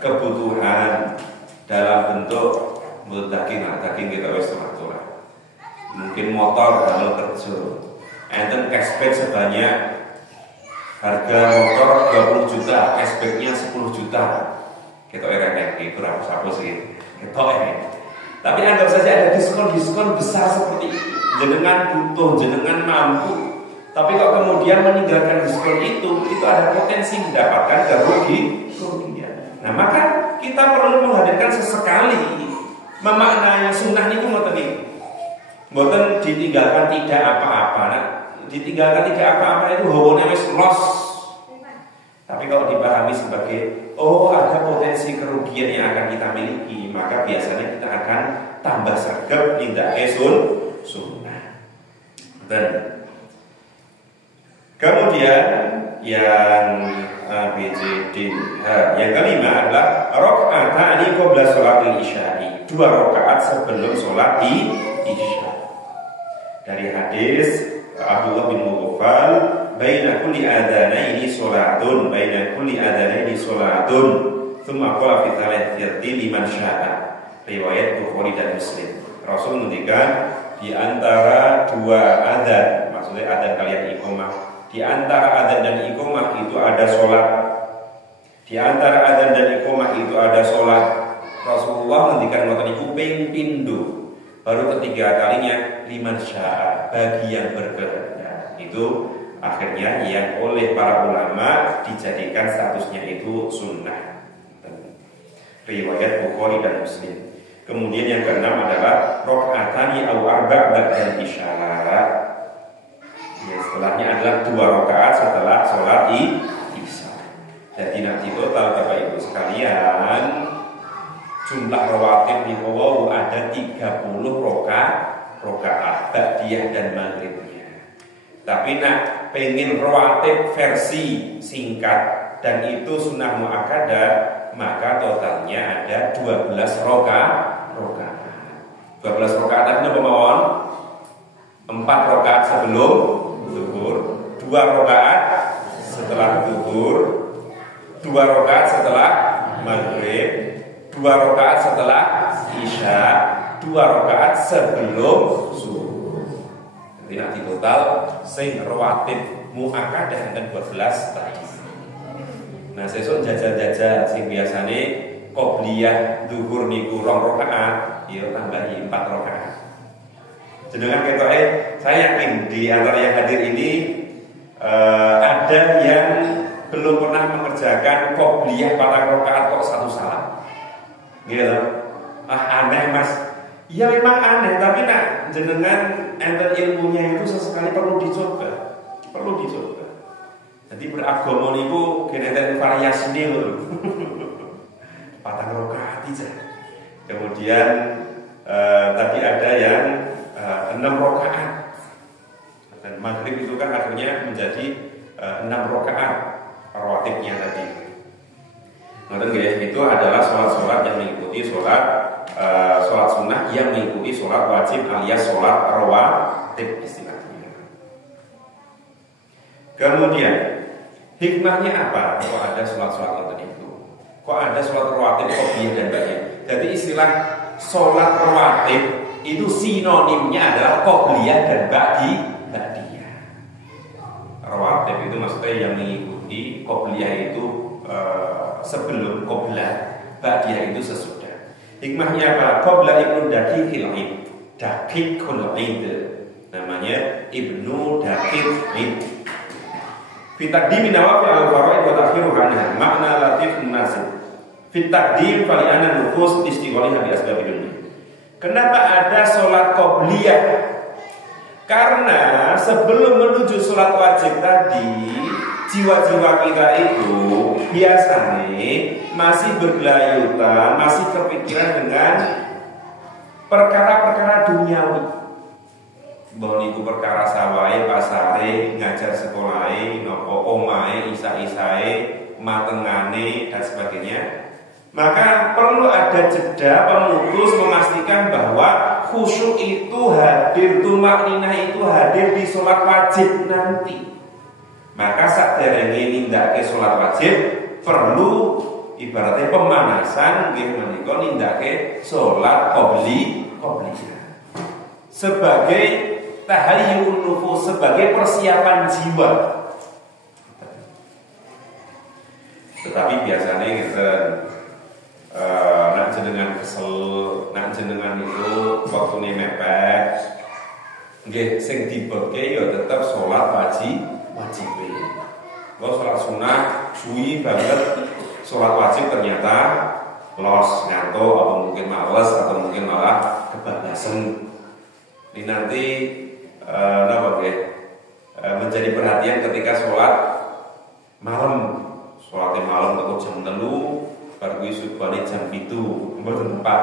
kebutuhan dalam bentuk daging kita wis ora. Mungkin motor kalau kerja enten cashback sebanyak harga motor 20 juta, cashbacknya 10 juta. Kita itu apa sih? Tapi anggap saja ada diskon besar seperti itu. Jenengan butuh, jenengan mampu. Tapi kalau kemudian meninggalkan diskon itu ada potensi mendapatkan kerugian. Nah, maka kita perlu menghadirkan sesekali memaknai sunnah niku ngoten niku. Mboten ditinggalkan tidak apa-apa. Nah, ditinggalkan tidak apa-apa itu hawane wis los. Tapi kalau dipahami sebagai ada potensi kerugian yang akan kita miliki, maka biasanya kita akan tambah sregep nindakake sunnah. Dan kemudian yang B, C, D, H. Yang kelima adalah rakaatani qabla sholatil isya'i. 2 rakaat sebelum sholat isya. Dari hadis Abdullah bin Mughaffal, baina kulli adzanaini sholatun, tsumma qala fi thalathati liman syaa. Riwayat Bukhari dan Muslim. Rasul menghentikan di antara 2 adzan, maksudnya adzan kalian iqamah. Di antara adzan dan iqamah itu ada sholat. Di antara adzan dan iqamah itu ada sholat. Rasulullah menghentikan ngoten niku ping pindho. Baru ketiga kalinya liman syaa, bagi yang berkehendak. Itu akhirnya yang oleh para ulama dijadikan statusnya itu sunnah. Riwayat Bukhari dan Muslim. Kemudian yang keenam adalah rakaatani aw arba' ba'da isya. Ya, setelahnya adalah 2 rakaat setelah sholat isya. Jadi nanti total Bapak Ibu sekalian jumlah rawatib di bawah ada 30 rakaat ba'diyah dan maghribnya. Tapi nak pengen rawatib versi singkat dan itu sunnah muakkadah, maka totalnya ada 12 rakaat. 12 rakaat ada berapa mawon? 4 rakaat sebelum zuhur, 2 rakaat setelah zuhur, 2 rakaat setelah maghrib, 2 rakaat setelah isya, 2 rakaat sebelum zuhur. Jadi nanti total sing rawatib muakkadah dan 12 tadi. Nah, sesuk jajal-jajal sing biasane qobliyah zuhur niku 2 rakaat, ya tambahi 4 rakaat. Jenengan ketoke, saya yakin di antara yang hadir ini ada yang belum pernah mengerjakan qobliyah 4 rakaat kok 1 salam. Gitu. Aneh Mas. Ya memang aneh, tapi nak jenengan enten ilmunya itu sesekali perlu dicoba. Perlu dicoba. Jadi beragama niku geneten variasine lho. 4 rakaat aja. Kemudian tadi ada yang 6 rakaat. Dan maghrib itu kan akhirnya menjadi 6 rakaat rawatibnya tadi. Nah, itu adalah sholat-sholat yang mengikuti sholat sunnah yang mengikuti sholat wajib alias sholat rawatib istilahnya. Kemudian hikmahnya apa? Kok ada sholat-sholat itu? Kok ada sholat rawatib qobliyah dan ba'diyah? Jadi istilah sholat rawatib itu sinonimnya adalah qobliyah dan ba'diyah. Rawatib itu maksudnya yang mengikuti, qobliyah itu sebelum, qoblah, ba'diyah itu sesudah. Hikmahnya apa? Qoblah Ibnu Daqiqil Id. Daqiqul Id namanya Ibnu Daqiqil Id. Fi taqdim nawafil al-faraid wa ta'khiru anha makna latif munasib. Fi taqdim fa li anna nufus istighaliha bi asbabil dunya. Kenapa ada sholat qobliyah? Karena sebelum menuju sholat wajib tadi, jiwa-jiwa kita itu biasanya masih bergelayutan, masih kepikiran dengan perkara-perkara duniawi. Bahwa itu perkara sawai, pasare, ngajar sekolahai, nopo omae, isa-isae, matengane dan sebagainya. Maka perlu ada jeda pemutus memastikan bahwa khusyuk itu hadir, tumakninah itu hadir di sholat wajib nanti. Maka saderenge nindakake sholat wajib perlu ibaratnya pemanasan nggih menika nindakake sholat qobliyah. Sebagai tahayyun nufus, sebagai persiapan jiwa. Tetapi biasanya kita nak jenengan kesel, nak jenengan itu waktune mepet, nggih sing dibeke ya tetep sholat wajib. Kalau sholat sunnah suwi banget, sholat wajib ternyata los, ngantuk, atau mungkin males, atau mungkin malah kebablasan. Ini nanti menjadi perhatian ketika sholat malam. Sholatnya malam atau jam 3, baru subhane jam 7, mboten tepat.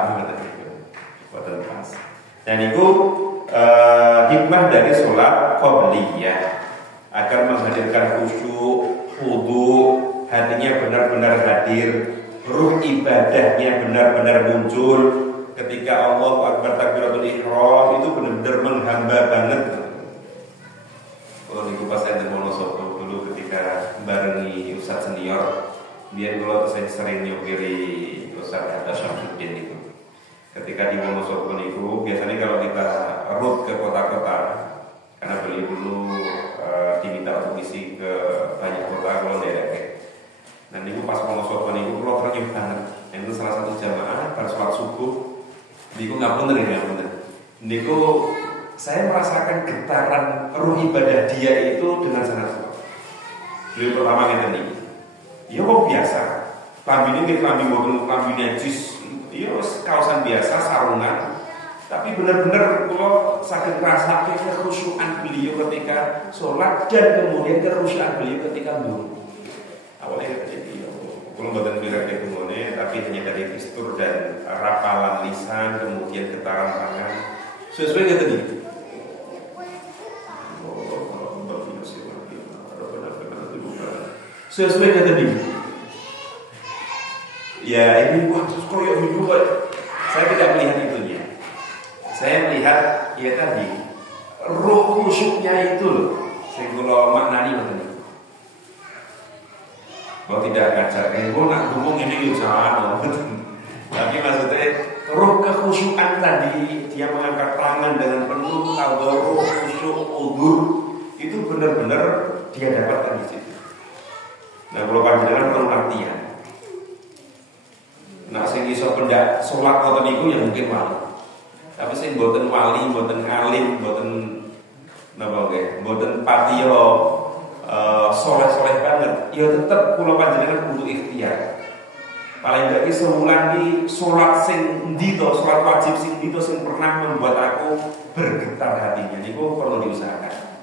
Dan itu hikmah dari sholat qobliyah agar menghadirkan khusyuk, khudu, hatinya benar-benar hadir, ruh ibadahnya benar-benar muncul. Ketika Allahu Akbar takbiratul ihram itu benar-benar menghamba banget. Kalau niku pas enten Wonosobo dulu ketika barengi Ustaz senior, biar dulu saya sering nyopiri Ustaz Hatta Syamsuddin itu. Ketika di Wonosobo niku biasanya kalau kita road ke kota-kota, karena beliau dulu diminta untuk isi ke banyak kota kalau daerah. Nah niku pas Wonosobo niku kalau ternyuh banget. Itu salah satu jamaah pada sholat subuh. Niku ngapunten ya ngapunten. Niku saya merasakan getaran ruh ibadah dia itu dengan sangat kuat. Beliau pertama kita nih, ya kok biasa. Klambi ini klambi mobil, klambi najis, ya kaosan biasa, sarungan. Tapi benar-benar kalau sakit merasakan kekhusyuan beliau ketika sholat dan kemudian kekhusyuan beliau ketika dulu. Awalnya jadi, kalau badan beliau kayak gimana, tapi hanya dari gestur dan rapalan lisan, kemudian getaran tangan. Sesuai kata dia. Sesuai kata dia. Ya ini buat terus koyok hidup. Saya tidak melihat itunya. Saya melihat ya tadi ruh khusyuknya itu loh. Saya kalau maknani maknanya. Kalau tidak ngajak, nak ngomong ini usaha. Tapi maksudnya ruh kekhusyukan tadi, dia mengangkat tangan dengan penuh tawadhu, khusyuk, udur, itu benar-benar dia dapatkan di situ. Nah, kalau panjenengan perlu latihan. Nah, sing iso pendak salat ngoten niku ya mungkin wae. Tapi sing mboten wali, mboten alim, mboten napa nggih, mboten patiya soleh-soleh banget, ya tetep kula panjenengan kudu ikhtiar. Paling gak sebulan ini sholat sing ndi to, sholat wajib sing ndi to sing pernah membuat aku bergetar hatinya niku perlu diusahakan.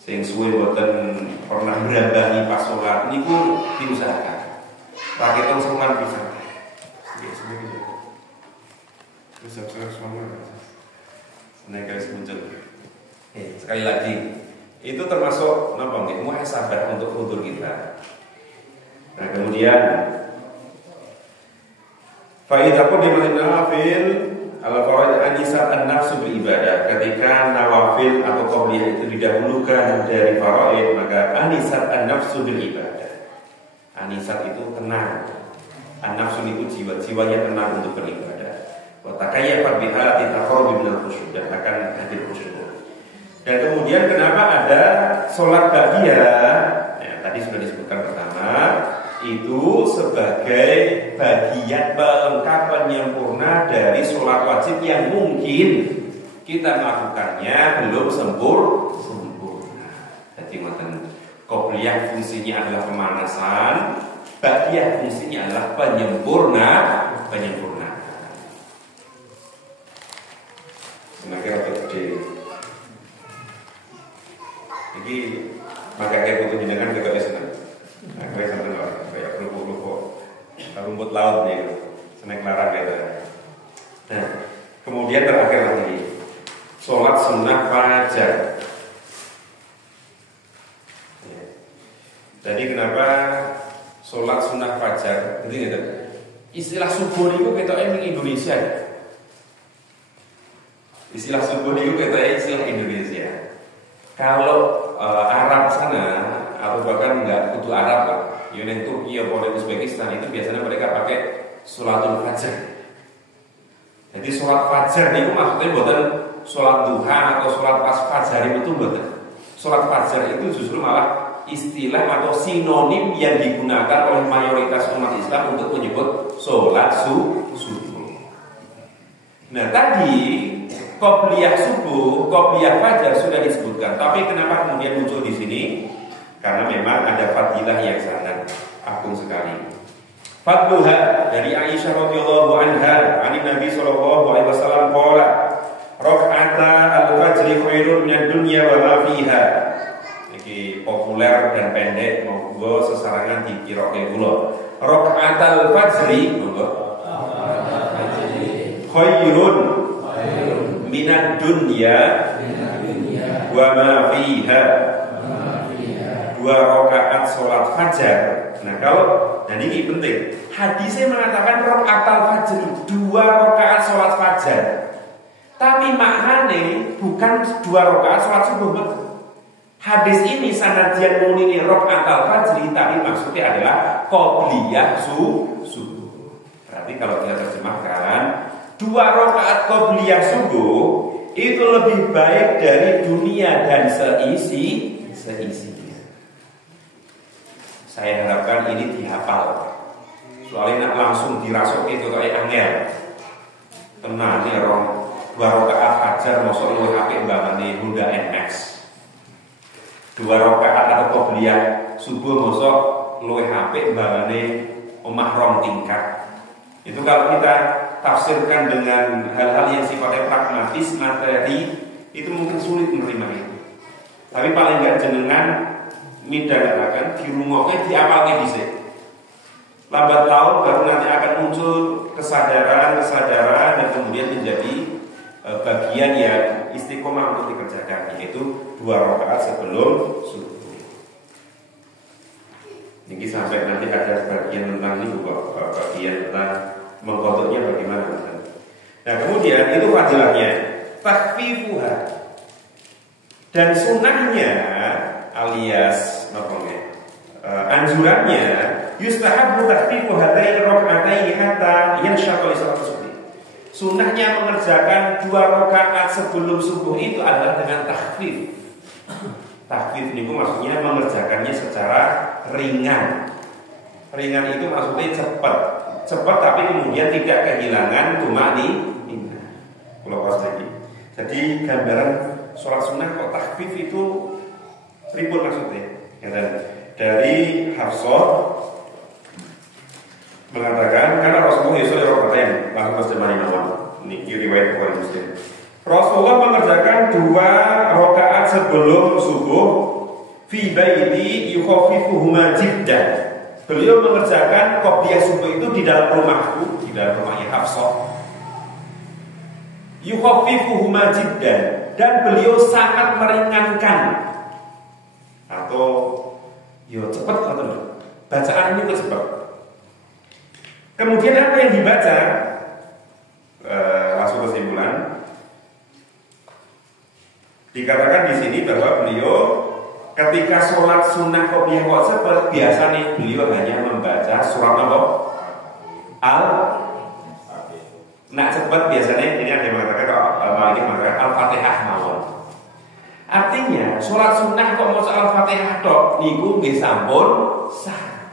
Sing suwe boten pernah berambangi pas sholat niku diusahakan. Lagi tong sebulan bisa. Sekali lagi itu termasuk napa nggih muhasabah untuk futur kita. Nah, kemudian faidah qadimatin nawafil ala faraid anisat an-nafsu bil ibadah. Ketika nawafil atau qabliyah itu didahulukan dari faraid, maka anisat an-nafsu bil ibadah. Anisat itu tenang. An-nafsu itu jiwa-jiwanya tenang untuk beribadah. Wa takayyafat biha taqarrub min al-khusyuk, dan akan hadir khusyuk. Dan kemudian kenapa ada sholat ba'diyah? Ya, tadi sudah disebutkan pertama, itu sebagai bagian pelengkapan yang sempurna dari sholat wajib yang mungkin kita melakukannya belum sempurna. Jadi qobliyah fungsinya adalah pemanasan, ba'diyah fungsinya adalah penyempurnaan. Semakin apa gede. Jadi maka kayak butuh jenengan juga senang. Nah, kayak senang lah, kayak rumput laut nih, seneng larang gitu. Nah, kemudian terakhir lagi, sholat sunnah fajar. Ya. Jadi kenapa sholat sunnah fajar? Jadi gitu. Istilah subuh itu kita di Indonesia. Istilah subuh itu kita istilah Indonesia. Kalau Arab sana atau bahkan nggak kudu Arab lah, Yunan Turki atau Uzbekistan itu biasanya mereka pakai sholatul fajar. Jadi sholat fajar itu maksudnya bukan sholat duha atau sholat pas fajar itu bukan. Sholat fajar itu justru malah istilah atau sinonim yang digunakan oleh mayoritas umat Islam untuk menyebut sholat subuh. Nah tadi qobliyah subuh, qobliyah fajar sudah disebutkan. Tapi kenapa kemudian muncul di sini? Karena memang ada fadilah yang sangat agung sekali. Fadluha dari Aisyah radhiyallahu anha, ani Nabi sallallahu alaihi wasallam qala, "Rak'ata al-fajri khairun minad dunya wa ma fiha." Iki populer dan pendek, monggo sesarangan dikiroke kula. Rak'ata al-fajri monggo. Khairun minad dunya wa ma fiha. 2 rakaat sholat fajar. Nah kalau, dan ini penting, hadisnya mengatakan rakaatul fajr, 2 rakaat sholat fajar. Tapi maknanya bukan 2 rakaat sholat subuh. Hadis ini sanadyan muni rakaatul fajr, tapi maksudnya adalah qobliyah subuh. Berarti kalau kita terjemahkan, 2 rakaat qobliyah subuh itu lebih baik dari dunia dan seisinya. Saya harapkan ini dihafal. Soalnya langsung dirasuk itu kayak angel. Tenang nih 2 rakaat fajar mosok luwih apik mbangane Honda NX. 2 rakaat atau qobliyah subuh mosok luwih apik mbangane omah rong tingkat. Itu kalau kita tafsirkan dengan hal-hal yang sifatnya pragmatis, materi, itu mungkin sulit menerima itu. Tapi paling enggak jenengan midangkan dirungoknya diapalke dhisik. Lambat laun baru nanti akan muncul kesadaran dan kemudian menjadi bagian yang istiqomah untuk dikerjakan, yaitu 2 rakaat sebelum subuh. Ini sampai nanti ada bagian tentang ini, bagian tentang mengkodoknya bagaimana. Nah kemudian itu fadilahnya takfifuha, dan sunnahnya alias anjurannya yustahabbu takfifu hadain rak'ataini hatta yanshaqqa li salatis subuh. Sunnahnya mengerjakan 2 rakaat sebelum subuh itu adalah dengan takhfif. Takhfif itu maksudnya mengerjakannya secara ringan. Ringan itu maksudnya cepat tapi kemudian tidak kehilangan tumakninah. Kalau pas lagi. Jadi gambaran sholat sunnah kok takhfif itu ribut maksudnya. Ya, dari Hafsah mengatakan karena Rasulullah Yusuf Rokaten langsung berjamaah imam. Ini riwayat Bukhari Muslim. Rasulullah mengerjakan 2 rakaat sebelum subuh fi baiti yukhafifuhuma jiddan. Beliau mengerjakan qobliyah subuh itu di dalam rumahku, di dalam rumahnya Hafsah. Yukhafifuhuma jiddan, dan beliau sangat meringankan atau cepat atau bacaan ini cepat. Kemudian apa yang dibaca? Langsung kesimpulan. Dikatakan di sini bahwa beliau ketika sholat sunnah qobliyah kok cepat, biasanya beliau hanya membaca surat apa? Cepat biasanya ini ada yang mengatakan Malik mengatakan Al-Fatihah mawon. Artinya sholat sunnah kok mau Al-Fatihah tok niku nggih sampun sah.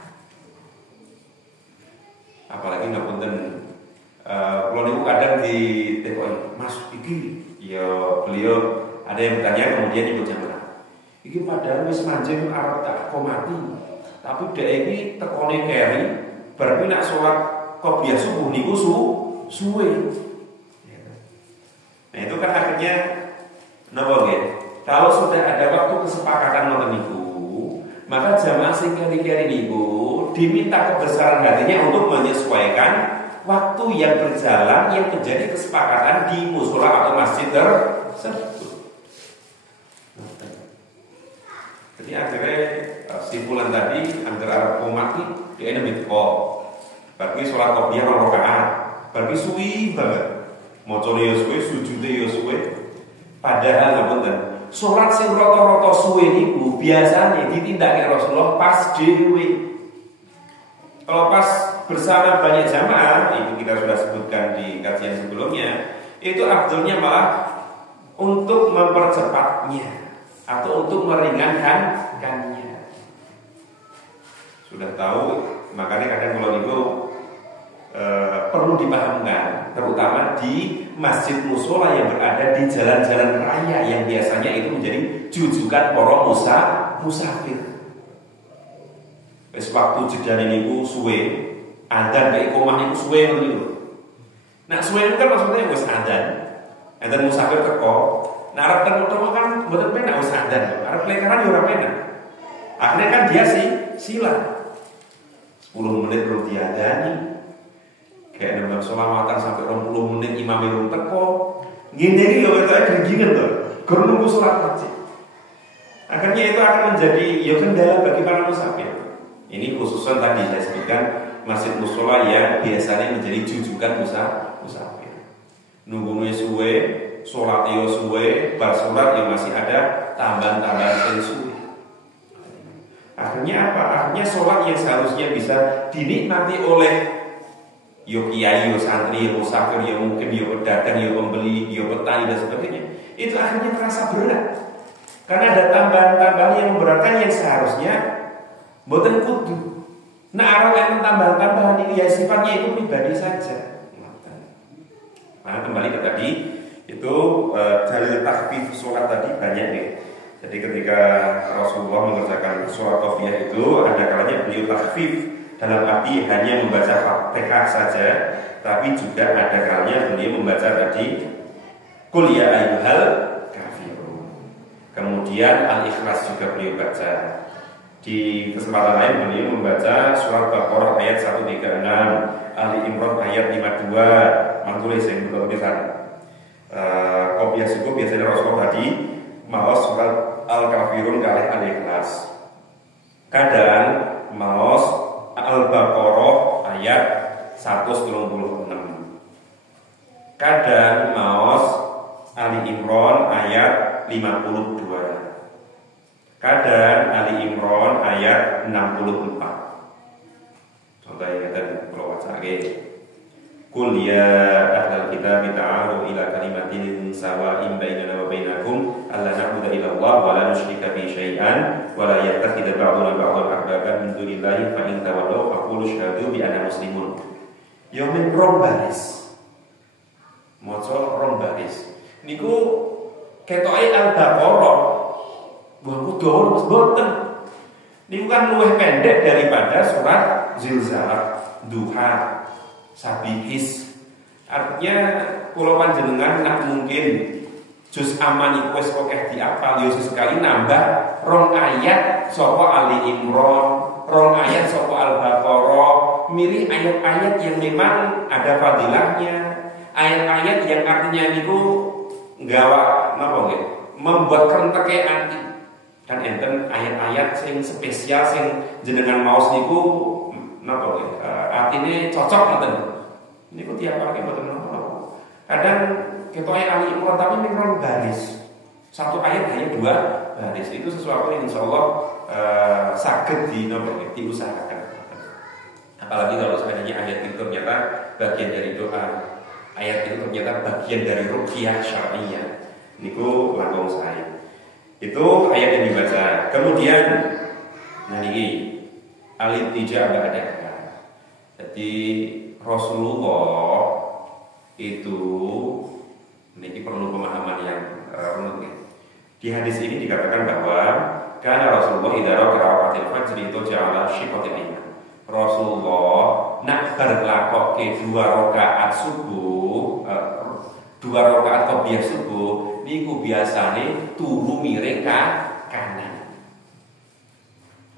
Apalagi ngapunten kalau niku kadang di tekoni Mas iki ya beliau ada yang bertanya kemudian ikut jamaah. Iki padahal wis manjing arep tak komati. Tapi dhek iki tekone keri berarti nak sholat qobliyah subuh niku suwe. Nah itu kan akhirnya napa nggih? Kalau sudah ada waktu kesepakatan ngoten niku, maka jamaah sing keri-keri niku diminta kebesaran hatinya untuk menyesuaikan waktu yang berjalan yang menjadi kesepakatan di mushola atau masjid tersebut. Jadi akhirnya simpulan tadi antara komati dia ini kok bagi sholat qobliyah 2 rakaat, bagi suwi banget, macane yo suwe, sujude yo suwe. Padahal ngapunten, sholat sing rata-rata suwe niku biasanya ditindakake Rasulullah pas dhewe. Kalau pas bersama banyak jamaah, itu kita sudah sebutkan di kajian sebelumnya, itu afdalnya malah untuk mempercepatnya atau untuk meringankannya. Sudah tahu, makanya kadang kalau itu perlu dipahamkan, terutama di masjid mushola yang berada di jalan-jalan raya yang biasanya itu menjadi jujukan para musafir. Wis waktu jedane niku suwe, adzan ke iqomah niku suwe ngono niku. Nah, suwe itu kan maksudnya wis adzan musafir teko. Nah, arep temu kan mboten penak wis adzan, arep lekaran yo ora penak. Akhirnya kan dia sila 10 menit belum diadani. Kayak nembang sholawatan sampai 20 menit imam belum teko. Ngene iki yo ketoke genggingan to. Gur nunggu salat masjid. Akhirnya itu akan menjadi kendala bagi para musafir. Ini khususan tadi saya sebutkan masjid mushola yang biasanya menjadi jujukan musafir. Nunggunya suwe, sholatnya suwe, bar sholat yang masih ada tambahan-tambahan suwe. Akhirnya apa? Akhirnya sholat yang seharusnya bisa dinikmati oleh kiai, santri, musafir, mungkin pedagang, pembeli, petani dan sebagainya, itu akhirnya terasa berat. Karena ada tambahan-tambahan yang memberatkan yang seharusnya mboten kudu. Nah, arep tambahan-tambahan ini ya sifatnya itu pribadi saja. Nah, kembali ke tadi itu dalil takhfif sholat tadi banyak nih. Jadi ketika Rasulullah mengerjakan sholat qobliyah itu ada kalanya beliau takhfif dalam arti hanya membaca Fatihah saja, tapi juga ada kalanya beliau membaca tadi Qul ya ayyuhal kafirun. Kemudian Al-Ikhlas juga beliau baca. Di kesempatan lain beliau membaca surat Baqarah ayat 136, Ali Imran ayat 52. Mantulis yang betul-betul qobliyah subuh biasanya Rasulullah tadi maos surat Al-Kafirun kali Al-Ikhlas. Kadang maos Al-Baqarah ayat 136. Kadang maos Ali Imran ayat 52. Kadang Ali Imran ayat 64. Contohnya tadi kalau wacake Qul ya ahlal kitab ta'alu ila kalimatin sawa'in bainana wa bainakum alla na'budu illa Allah wa la nusyrika bihi syai'an wa la yattakhidha ba'duna ba'dan arbaban min dunillahi fa in tawallaw faqulu asyhadu bi anna muslimun. Ya min baris. maca rong baris. Niku ketoke Al-Baqarah. Wah, kok dawa Mas boten. Niku kan luwih pendek daripada surat Zilzalah, Duha, Sabihis. Artinya kula panjenengan nak mungkin juz aman iku wis akeh diapal yo sekali nambah rong ayat saka Ali Imran, rong ayat saka Al-Baqarah, milih ayat-ayat yang memang ada fadilahnya, ayat-ayat yang artinya niku nggawa napa nggih, membuat krenteke ati. Dan enten ayat-ayat sing spesial sing jenengan maos niku napa nggih, artine cocok ngoten. Niku tiap kali mboten napa-napa. Kadang ketoke Ali Imran tapi ning rong baris. Satu ayat hanya 2 baris. Itu sesuatu yang insyaallah saged diusahakan. Apalagi kalau sebenarnya ayat itu ternyata bagian dari doa. Ayat itu ternyata bagian dari ruqyah syar'iyyah. Niku langkung saya. Itu ayat yang dibaca. Kemudian niki al-iltija ba'da. Jadi Rasulullah itu ini perlu pemahaman yang runut. Di hadis ini dikatakan bahwa karena Rasulullah idza raka'a raka'atil fajr itu ja'ala syiqatil iman. Rasulullah nak berlakoke 2 rakaat subuh, 2 rakaat qobliyah subuh niku biasane turu miring kanan.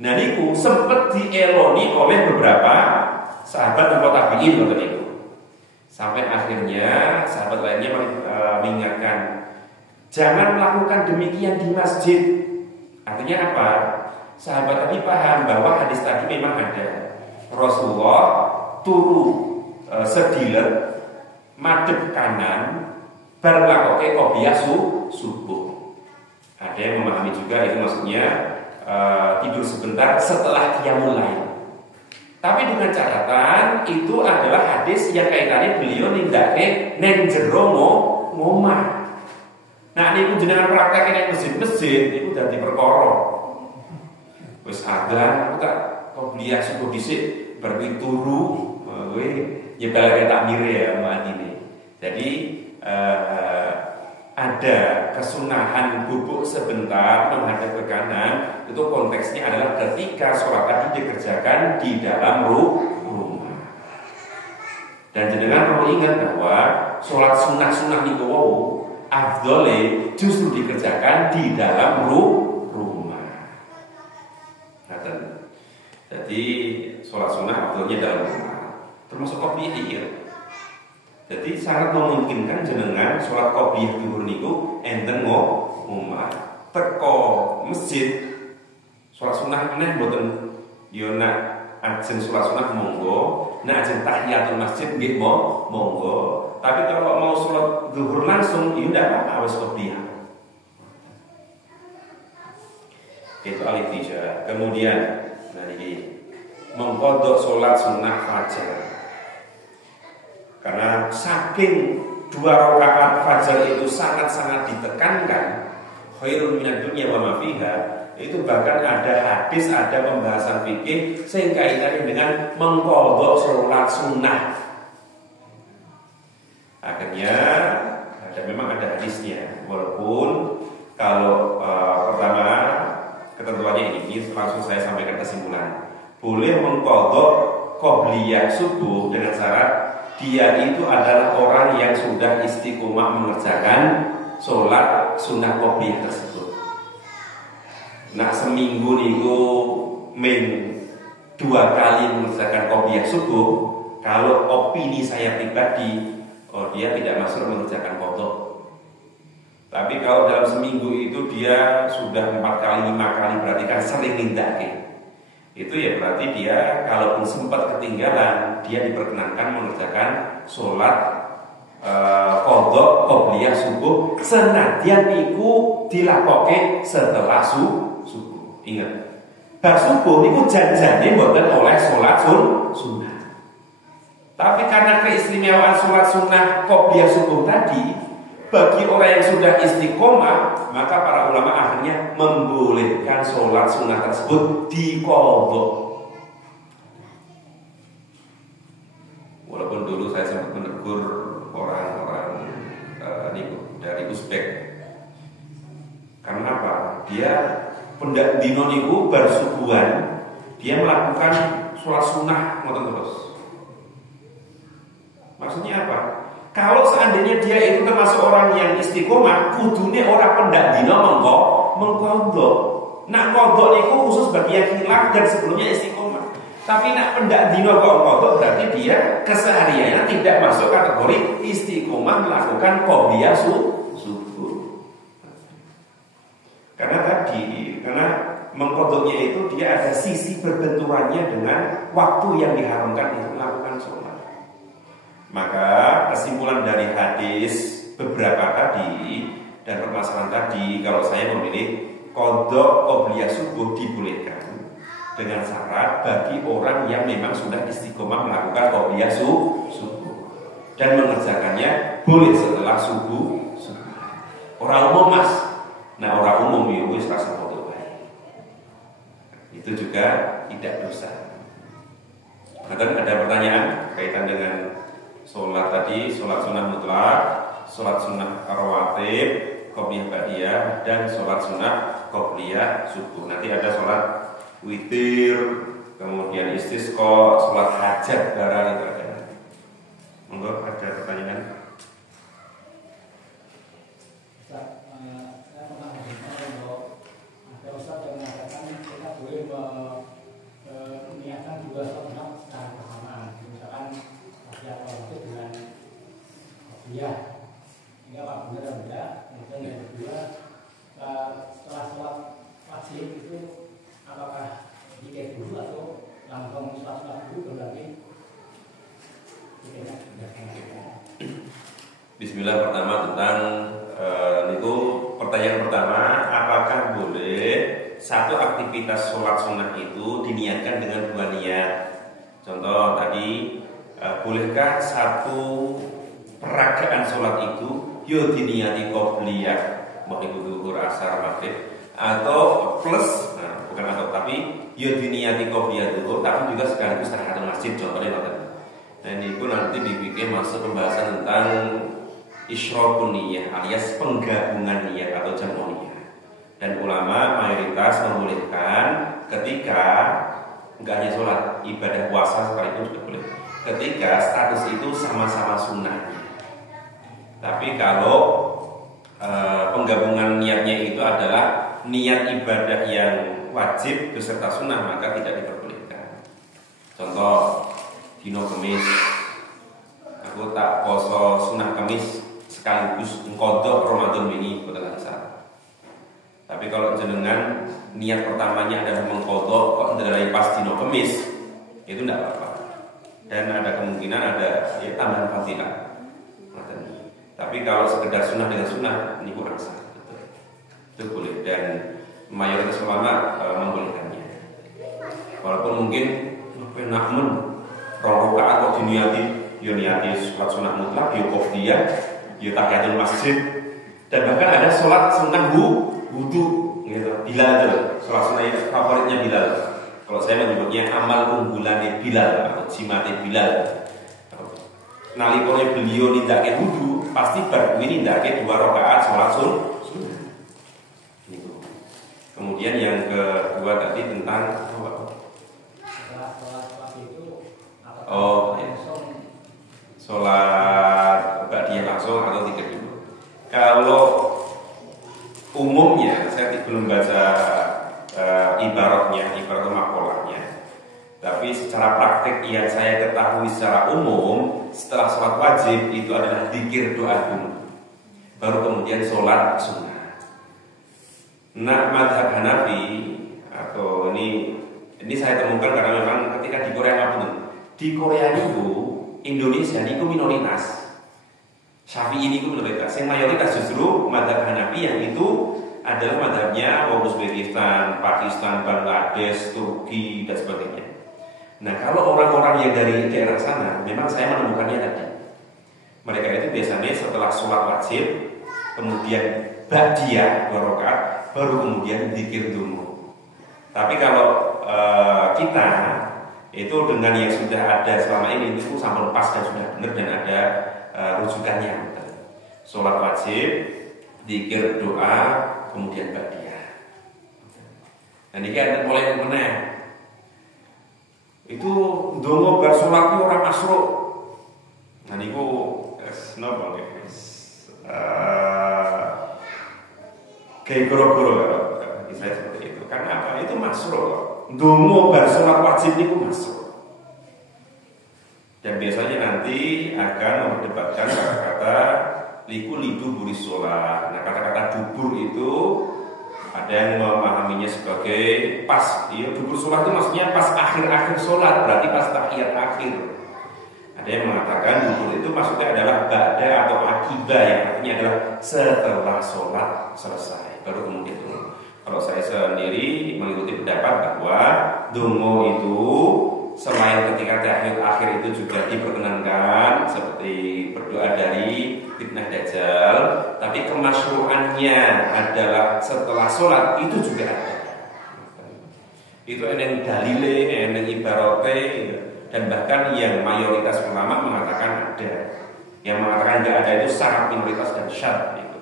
Nah niku sempat dieloni oleh beberapa sahabat dan tabi'in ngoten niku. Sampai akhirnya sahabat lainnya mengingatkan, jangan melakukan demikian di masjid. Artinya apa? Sahabat tadi paham bahwa hadis tadi memang ada. Rasulullah turu sedilet madhep kanan berlakoke qobliyah subuh. Ada yang memahami juga itu maksudnya tidur sebentar setelah qiyamul lail. Tapi dengan catatan itu adalah hadis yang kaitannya beliau nindake neng jero ngomah. Nah niku jenengan praktekke neng masjid-masjid niku dadi perkara. Wis adzan tak qobliyah subuh dhisik berarti turu kowe nyebalake takmir ya matine. Jadi ada kesunahan bubuk sebentar menghadap ke kanan, itu konteksnya adalah ketika sholat tadi dikerjakan di dalam rumah. Dan jenengan perlu ingat bahwa sholat sunnah niku wau afdole justru dikerjakan di dalam rumah. Jadi sholat sunnah afdolnya dalam rumah, termasuk qobliyah. Jadi sangat memungkinkan jenengan sholat qobliyah zuhur niku enten omah teko masjid sholat sunnah meneh mboten yo nak ajeng sholat sunnah monggo, nak ajeng tahiyatul masjid nggih monggo. Tapi kalau mau sholat zuhur langsung ya ndak apa-apa wis qobliyah. Itu al-iltija. Kemudian ini mengqadha sholat sunnah fajar. Karena saking 2 rakaat fajar itu sangat-sangat ditekankan, khairun minad dunya wa ma fiha, itu bahkan ada hadis, ada pembahasan fikih sing kaitannya dengan mengqadha salat sunnah. Akhirnya memang ada hadisnya, walaupun kalau pertama ketentuannya ini langsung saya sampaikan kesimpulan. Boleh mengqadha qobliyah subuh dengan syarat dia itu adalah orang yang sudah istiqomah mengerjakan sholat sunnah qobliyah tersebut. Nah seminggu niku 2 kali mengerjakan qobliyah subuh. Kalau opini saya pribadi, dia tidak masuk mengerjakan qadha. Tapi kalau dalam seminggu itu dia sudah 4 kali, 5 kali, berarti kan sering nindake. Itu ya berarti dia kalaupun sempat ketinggalan, dia diperkenankan mengerjakan sholat qadha qobliyah subuh senadyan iku dilakoke setelah subuh. Ingat, bar subuh niku janjane mboten oleh sholat sunnah. Tapi karena keistimewaan sholat sunnah qobliyah subuh tadi, bagi orang yang sudah istiqomah, maka para ulama akhirnya membolehkan sholat sunnah tersebut diqadha. Walaupun dulu saya sempat menegur orang-orang dia pendak dino niku bar subuhan dia melakukan sholat sunnah ngoten terus. Maksudnya apa? Kalau seandainya dia itu termasuk orang yang istiqomah, kudune orang pendak dino mengkodok. Nak kodok niku khusus bagi yang khilaf dan sebelumnya istiqomah. Tapi nak pendak dino kodok berarti dia kesehariannya tidak masuk kategori istiqomah melakukan qobliyah subuh. Karena mengkodoknya itu dia ada sisi berbenturannya dengan waktu yang diharamkan untuk melakukan sholat. Maka kesimpulan dari hadis beberapa tadi dan permasalahan tadi, kalau saya memilih kodok qobliyah subuh dibolehkan dengan syarat bagi orang yang memang sudah istiqomah melakukan qobliyah subuh dan mengerjakannya boleh setelah subuh. Orang umum mas, nah orang umum itu rasa foto baik, itu juga tidak dosa. Kemudian ada pertanyaan kaitan dengan sholat tadi, sholat sunnah mutlak, sholat sunnah rawatib, qobliyah ba'diyah, dan sholat sunnah qobliyah subuh. Nanti ada sholat witir, kemudian istisqa, sholat hajat barang itu ada. Monggo ada pertanyaan? Saya pernah mendengar bahwa ada ustaz yang mengatakan kita boleh meniatkan dua sholat secara bersamaan, misalkan hajat waktu dengan qobliyah. Ini apa benar atau tidak? Kemudian yang kedua, setelah sholat wajib itu apakah dikit dulu atau langsung sholat dulu berarti? Bismillah. Pertama tentang itu pertanyaan pertama, apakah boleh satu aktivitas sholat sunnah itu diniatkan dengan dua niat? Contoh tadi, bolehkah satu peragaan sholat itu yo diniati qobliyah, mau ibu zuhur, asar, maghrib, atau plus, nah, bukan atau tapi yo diniati qobliyah zuhur, tapi juga sekaligus tahiyatul masjid, contohnya tadi. Nah ini pun nanti dibikin masuk pembahasan tentang isyraqun niyah alias penggabungan niat atau jamu niyah. Dan ulama mayoritas membolehkan ketika enggak hanya sholat, ibadah puasa sekalipun juga boleh. Ketika status itu sama-sama sunnah. Tapi kalau penggabungan niatnya itu adalah niat ibadah yang wajib beserta sunnah, maka tidak diperbolehkan. Contoh, dino Kemis, aku tak poso sunnah Kemis sekaligus ngkodok Ramadan ini betul asar. Tapi kalau jenengan niat pertamanya adalah mengkodok kok dari pas dino Kemis, itu tidak apa-apa. Dan ada kemungkinan ada tambahan fadilah. Tapi kalau sekedar sunnah dengan sunnah, ini kurang sah. Itu boleh dan mayoritas ulama membolehkannya. Walaupun mungkin nakmun rong rakaat kok diniati, yo niati sholat sunnah mutlak, yo qobliyah, yo tahiyatul masjid, dan bahkan ada sholat sunnah wudu, gitu. Bilal itu, sholat sunnah itu favoritnya Bilal. Kalau saya menyebutnya amal unggulannya Bilal atau jimatnya Bilal. Nalikone beliau nindake wudu, pasti berkuwi nindake 2 rakaat sholat sunnah. Gitu. Kemudian yang kedua tadi tentang sholat ba'diyah langsung atau tidak dulu. Kalau umumnya saya belum baca ibarat makolahnya. Tapi secara praktek yang saya ketahui secara umum, setelah sholat wajib itu adalah dzikir doa dulu, baru kemudian sholat sunnah. Nah, mazhab Hanafi atau ini saya temukan karena memang ketika di Korea itu Indonesia itu minoritas, Syafi'i ini minoritas. Yang mayoritas justru mazhab Hanafi yang itu adalah mazhabnya Uzbekistan, Pakistan, Bangladesh, Turki dan sebagainya. Nah, kalau orang-orang yang dari daerah sana, memang saya menemukannya tadi. Mereka itu biasanya setelah sholat wajib, kemudian ba'diyah 2 rakaat, baru kemudian dzikir dulu. Tapi kalau kita itu dengan yang sudah ada selama ini itu sampel pas dan sudah benar dan ada rujukannya. Sholat wajib, dzikir doa, kemudian ba'diyah. Dan ini kan mulai meneh. Itu ndonga bar salat ki ora masruk. Nah niku napa nggih? Kayak goro-goro ya, saya seperti itu. Karena apa? Itu masruk. Ndonga bar salat wajib niku masruk. Dan biasanya nanti akan memperdebatkan kata-kata likuli duburi sholat. Nah kata-kata dubur itu ada yang memahaminya sebagai pas. Ya, dubur sholat itu maksudnya pas akhir-akhir sholat, berarti pas tahiyat akhir. Ada yang mengatakan dubur itu maksudnya adalah ba'da atau akibah, yang artinya adalah setelah sholat selesai. Baru kemudian itu. Kalau saya sendiri mengikuti pendapat bahwa dongo itu selain ketika tahiyat akhir itu juga diperkenankan seperti berdoa dari fitnah dajjal, tapi kemasyru'annya adalah setelah sholat itu juga ada. Itu eneng dalile, eneng ibarate, dan bahkan yang mayoritas ulama mengatakan ada. Yang mengatakan tidak ada itu sangat minoritas dan syadz itu.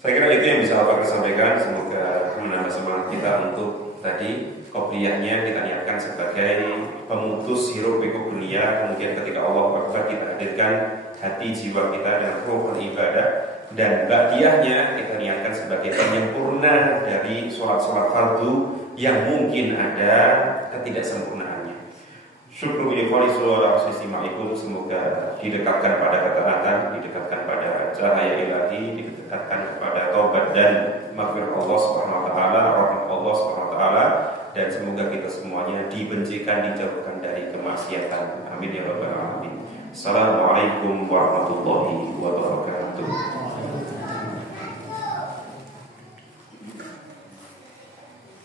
Saya kira itu yang bisa Bapak sampaikan. Semoga menambah semangat kita untuk tadi qobliyahnya kita niatkan sebagai pemutus hiruk pikuk dunia. Kemudian ketika Allah Akbar kita hadirkan hati jiwa kita dan ruh beribadah. Dan ba'diyahnya kita niatkan sebagai penyempurna dari sholat-sholat fardu yang mungkin ada ketidaksempurnaannya. Syukur ikhwani suara asma'alaikum. Semoga didekatkan pada ketaatan, didekatkan pada cahaya ilahi, didekatkan kepada taubat dan maghfirah Allah Subhanahu wa taala, rahmat Allah Subhanahu wa taala, dan semoga kita semuanya dibencikan, dijauhkan dari kemaksiatan. Amin ya rabbal alamin. Assalamualaikum warahmatullahi wabarakatuh.